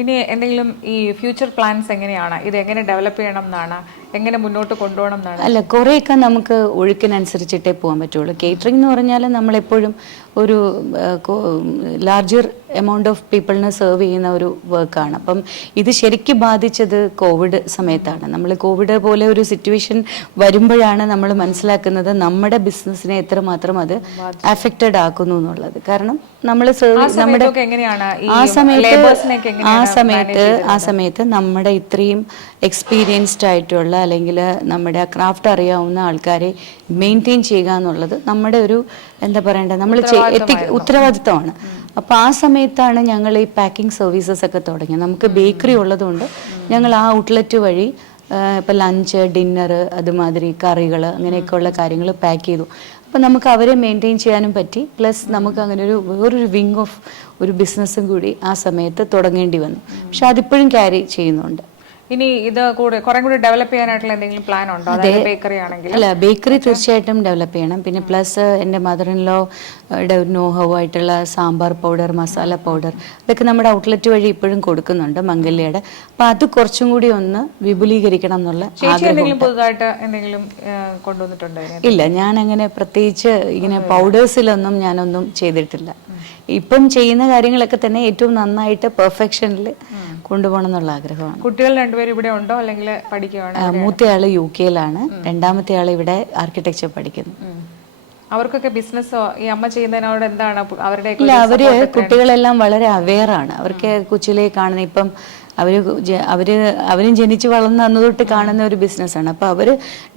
ഇനി എന്തെങ്കിലും ഈ ഫ്യൂച്ചർ പ്ലാൻസ് എങ്ങനെയാണ്? ഇത് എങ്ങനെ ഡെവലപ്പ് ചെയ്യണം എന്നാണ് എങ്ങനെ മുന്നോട്ട് കൊണ്ടുപോകണം എന്നാണ്? അല്ല കുറേയൊക്കെ നമുക്ക് ഒഴുക്കിനനുസരിച്ചിട്ടേ പോകാൻ പറ്റുള്ളൂ. കേറ്ററിംഗ് എന്ന് പറഞ്ഞാൽ നമ്മളെപ്പോഴും ഒരു ലാർജർ എമൗണ്ട് ഓഫ് പീപ്പിളിനെ സെർവ് ചെയ്യുന്ന ഒരു വർക്കാണ് അപ്പം ഇത് ശരിക്കും ബാധിച്ചത് കോവിഡ് സമയത്താണ്. നമ്മൾ കോവിഡ് പോലെ ഒരു സിറ്റുവേഷൻ വരുമ്പോഴാണ് നമ്മൾ മനസ്സിലാക്കുന്നത് നമ്മുടെ ബിസിനസ്സിനെ എത്രമാത്രം അത് അഫക്റ്റഡ് ആക്കുന്നു എന്നുള്ളത്. കാരണം നമ്മൾ സെർവ് നമ്മുടെ ആ സമയത്ത് ആ സമയത്ത് ആ സമയത്ത് നമ്മുടെ ഇത്രയും എക്സ്പീരിയൻസ്ഡ് ആയിട്ടുള്ള അല്ലെങ്കിൽ നമ്മുടെ ആ ക്രാഫ്റ്റ് അറിയാവുന്ന ആൾക്കാരെ മെയിന്റെയിൻ ചെയ്യുക എന്നുള്ളത് നമ്മുടെ ഒരു എന്താ പറയണ്ടത് നമ്മൾ എത്തി ഉത്തരവാദിത്തമാണ്. അപ്പോൾ ആ സമയത്താണ് ഞങ്ങൾ ഈ പാക്കിംഗ് സർവീസസ് ഒക്കെ തുടങ്ങിയത്. നമുക്ക് ബേക്കറി ഉള്ളതുകൊണ്ട് ഞങ്ങൾ ആ ഔട്ട്ലെറ്റ് വഴി ഇപ്പം ലഞ്ച് ഡിന്നർ അതുമാതിരി കറികൾ അങ്ങനെയൊക്കെയുള്ള കാര്യങ്ങൾ പാക്ക് ചെയ്തു. അപ്പം നമുക്ക് അവരെ മെയിന്റെയിൻ ചെയ്യാനും പറ്റി. പ്ലസ് നമുക്ക് അങ്ങനെ ഒരു വേറൊരു വിങ് ഓഫ് ഒരു ബിസിനസ്സും കൂടി ആ സമയത്ത് തുടങ്ങേണ്ടി വന്നു. പക്ഷെ അതിപ്പോഴും ക്യാരി ചെയ്യുന്നുണ്ട്. ഇനി ഇത് കൂടെ കുറെ കൂടി ഡെവലപ്പ് ചെയ്യാനായിട്ടുള്ള എന്തെങ്കിലും പ്ലാൻ ഉണ്ടോ? അതായത് ബേക്കറി ആണെങ്കിൽ അല്ല ബേക്കറി തീർച്ചയായിട്ടും ഡെവലപ്പ് ചെയ്യണം. പിന്നെ പ്ലസ് എന്റെ മദർ ഇൻ ലോ നോഹവ് ആയിട്ടുള്ള സാമ്പാർ പൗഡർ മസാല പൗഡർ ഇതൊക്കെ നമ്മുടെ ഔട്ട്ലെറ്റ് വഴി ഇപ്പോഴും കൊടുക്കുന്നുണ്ട് മംഗല്യയുടെ. അപ്പം അത് കുറച്ചും കൂടി ഒന്ന് വിപുലീകരിക്കണം എന്നുള്ള എന്തെങ്കിലും പുതുതായിട്ട് എന്തെങ്കിലും ആ, കൊണ്ടുവന്നിട്ടുണ്ടോ ഇല്ല ഞാൻ അങ്ങനെ പ്രത്യേകിച്ച് ഇങ്ങനെ പൗഡേഴ്സിലൊന്നും ഞാനൊന്നും ചെയ്തിട്ടില്ല. ഇപ്പം ചെയ്യുന്ന കാര്യങ്ങളൊക്കെ തന്നെ ഏറ്റവും നന്നായിട്ട് പെർഫെക്ഷനിൽ കൊണ്ടുപോകണം എന്നുള്ള ആഗ്രഹമാണ്. കുട്ടികൾ രണ്ടുപേരും ഇവിടെ ഉണ്ടോ? അല്ലെങ്കിൽ പഠിക്കുകയാണ് ആ, മൂത്തയാൾ യു കെയിലാണ്. രണ്ടാമത്തെ ആൾ ഇവിടെ ആർക്കിടെക്ചർ പഠിക്കുന്നു. അവർക്കൊക്കെ ബിസിനസ്സോ ഈ അമ്മ ചെയ്യുന്നതിനോട് എന്താണ് അവരുടെ ഇല്ല അവർ കുട്ടികളെല്ലാം വളരെ അവെയർ ആണ്. അവർക്ക് കൊച്ചിലെ കാണുന്ന ഇപ്പം അവർ അവർ അവരും ജനിച്ചു വളർന്നു അന്ന് തൊട്ട് കാണുന്ന ഒരു ബിസിനസ്സാണ് അപ്പൊ അവർ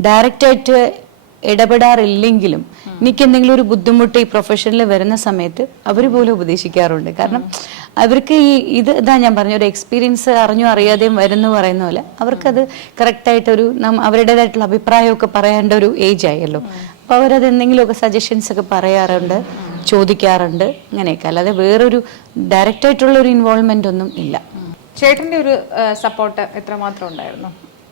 ഡയറക്റ്റ് ആയിട്ട് ഇടപെടാറില്ലെങ്കിലും എനിക്ക് എന്തെങ്കിലും ഒരു ബുദ്ധിമുട്ട് ഈ പ്രൊഫഷനിൽ വരുന്ന സമയത്ത് അവർ പോലും ഉപദേശിക്കാറുണ്ട്. കാരണം അവർക്ക് ഈ ഇത് ഇതാ ഞാൻ പറഞ്ഞ ഒരു എക്സ്പീരിയൻസ് അറിഞ്ഞോ അറിയാതെയും വരുന്നു പറയുന്ന പോലെ അവർക്കത് കറക്റ്റായിട്ടൊരു അവരുടേതായിട്ടുള്ള അഭിപ്രായമൊക്കെ പറയേണ്ട ഒരു ഏജ് ആയല്ലോ. അപ്പോൾ അവരത് എന്തെങ്കിലുമൊക്കെ സജഷൻസ് ഒക്കെ പറയാറുണ്ട് ചോദിക്കാറുണ്ട് അങ്ങനെയൊക്കെ അല്ലാതെ വേറൊരു ഡയറക്റ്റ് ആയിട്ടുള്ള ഒരു ഇൻവോൾവ്മെന്റ് ഒന്നും ഇല്ല. ചേട്ടന്റെ ഒരു സപ്പോർട്ട് എത്രമാത്രം ഉണ്ടായിരുന്നു?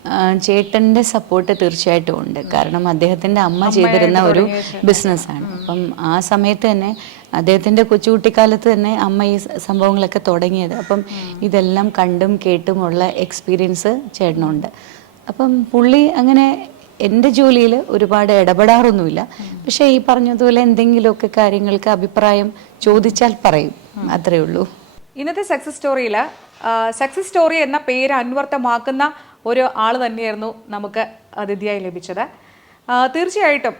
ആ, ചേട്ടന്റെ സപ്പോർട്ട് തീർച്ചയായിട്ടും ഉണ്ട്. കാരണം അദ്ദേഹത്തിന്റെ അമ്മ ചെയ്തിരുന്ന ഒരു ബിസിനസ്സാണ് അപ്പം ആ സമയത്ത് തന്നെ അദ്ദേഹത്തിന്റെ കൊച്ചുകുട്ടിക്കാലത്ത് തന്നെ അമ്മ ഈ സംഭവങ്ങളൊക്കെ തുടങ്ങിയത്. അപ്പം ഇതെല്ലാം കണ്ടും കേട്ടുമുള്ള എക്സ്പീരിയൻസ് ചേട്ടനുണ്ട്. അപ്പം പുള്ളി അങ്ങനെ എന്റെ ജോലിയിൽ ഒരുപാട് ഇടപെടാറൊന്നുമില്ല. പക്ഷേ ഈ പറഞ്ഞതുപോലെ എന്തെങ്കിലുമൊക്കെ കാര്യങ്ങൾക്ക് അഭിപ്രായം ചോദിച്ചാൽ പറയും. അത്രേ ഉള്ളൂ. ഇന്നത്തെ സക്സസ് സ്റ്റോറിയിൽ സക്സസ് സ്റ്റോറി എന്ന പേര് അന്വർത്ഥമാക്കുന്ന ഒരു ആൾ തന്നെയായിരുന്നു നമുക്ക് അതിഥിയായി ലഭിച്ചത്. തീർച്ചയായിട്ടും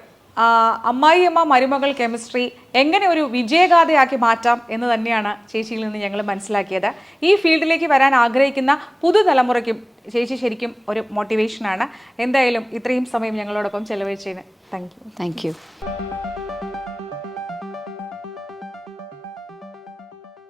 അമ്മായിയമ്മ മരുമകൾ കെമിസ്ട്രി എങ്ങനെ ഒരു വിജയഗാഥയാക്കി മാറ്റാം എന്ന് തന്നെയാണ് ചേച്ചിയിൽ നിന്ന് ഞങ്ങൾ മനസ്സിലാക്കിയത്. ഈ ഫീൽഡിലേക്ക് വരാൻ ആഗ്രഹിക്കുന്ന പുതുതലമുറയ്ക്കും ചേച്ചി ശരിക്കും ഒരു മോട്ടിവേഷനാണ് എന്തായാലും ഇത്രയും സമയം ഞങ്ങളോടൊപ്പം ചെലവഴിച്ചതിന് താങ്ക് യു താങ്ക് യു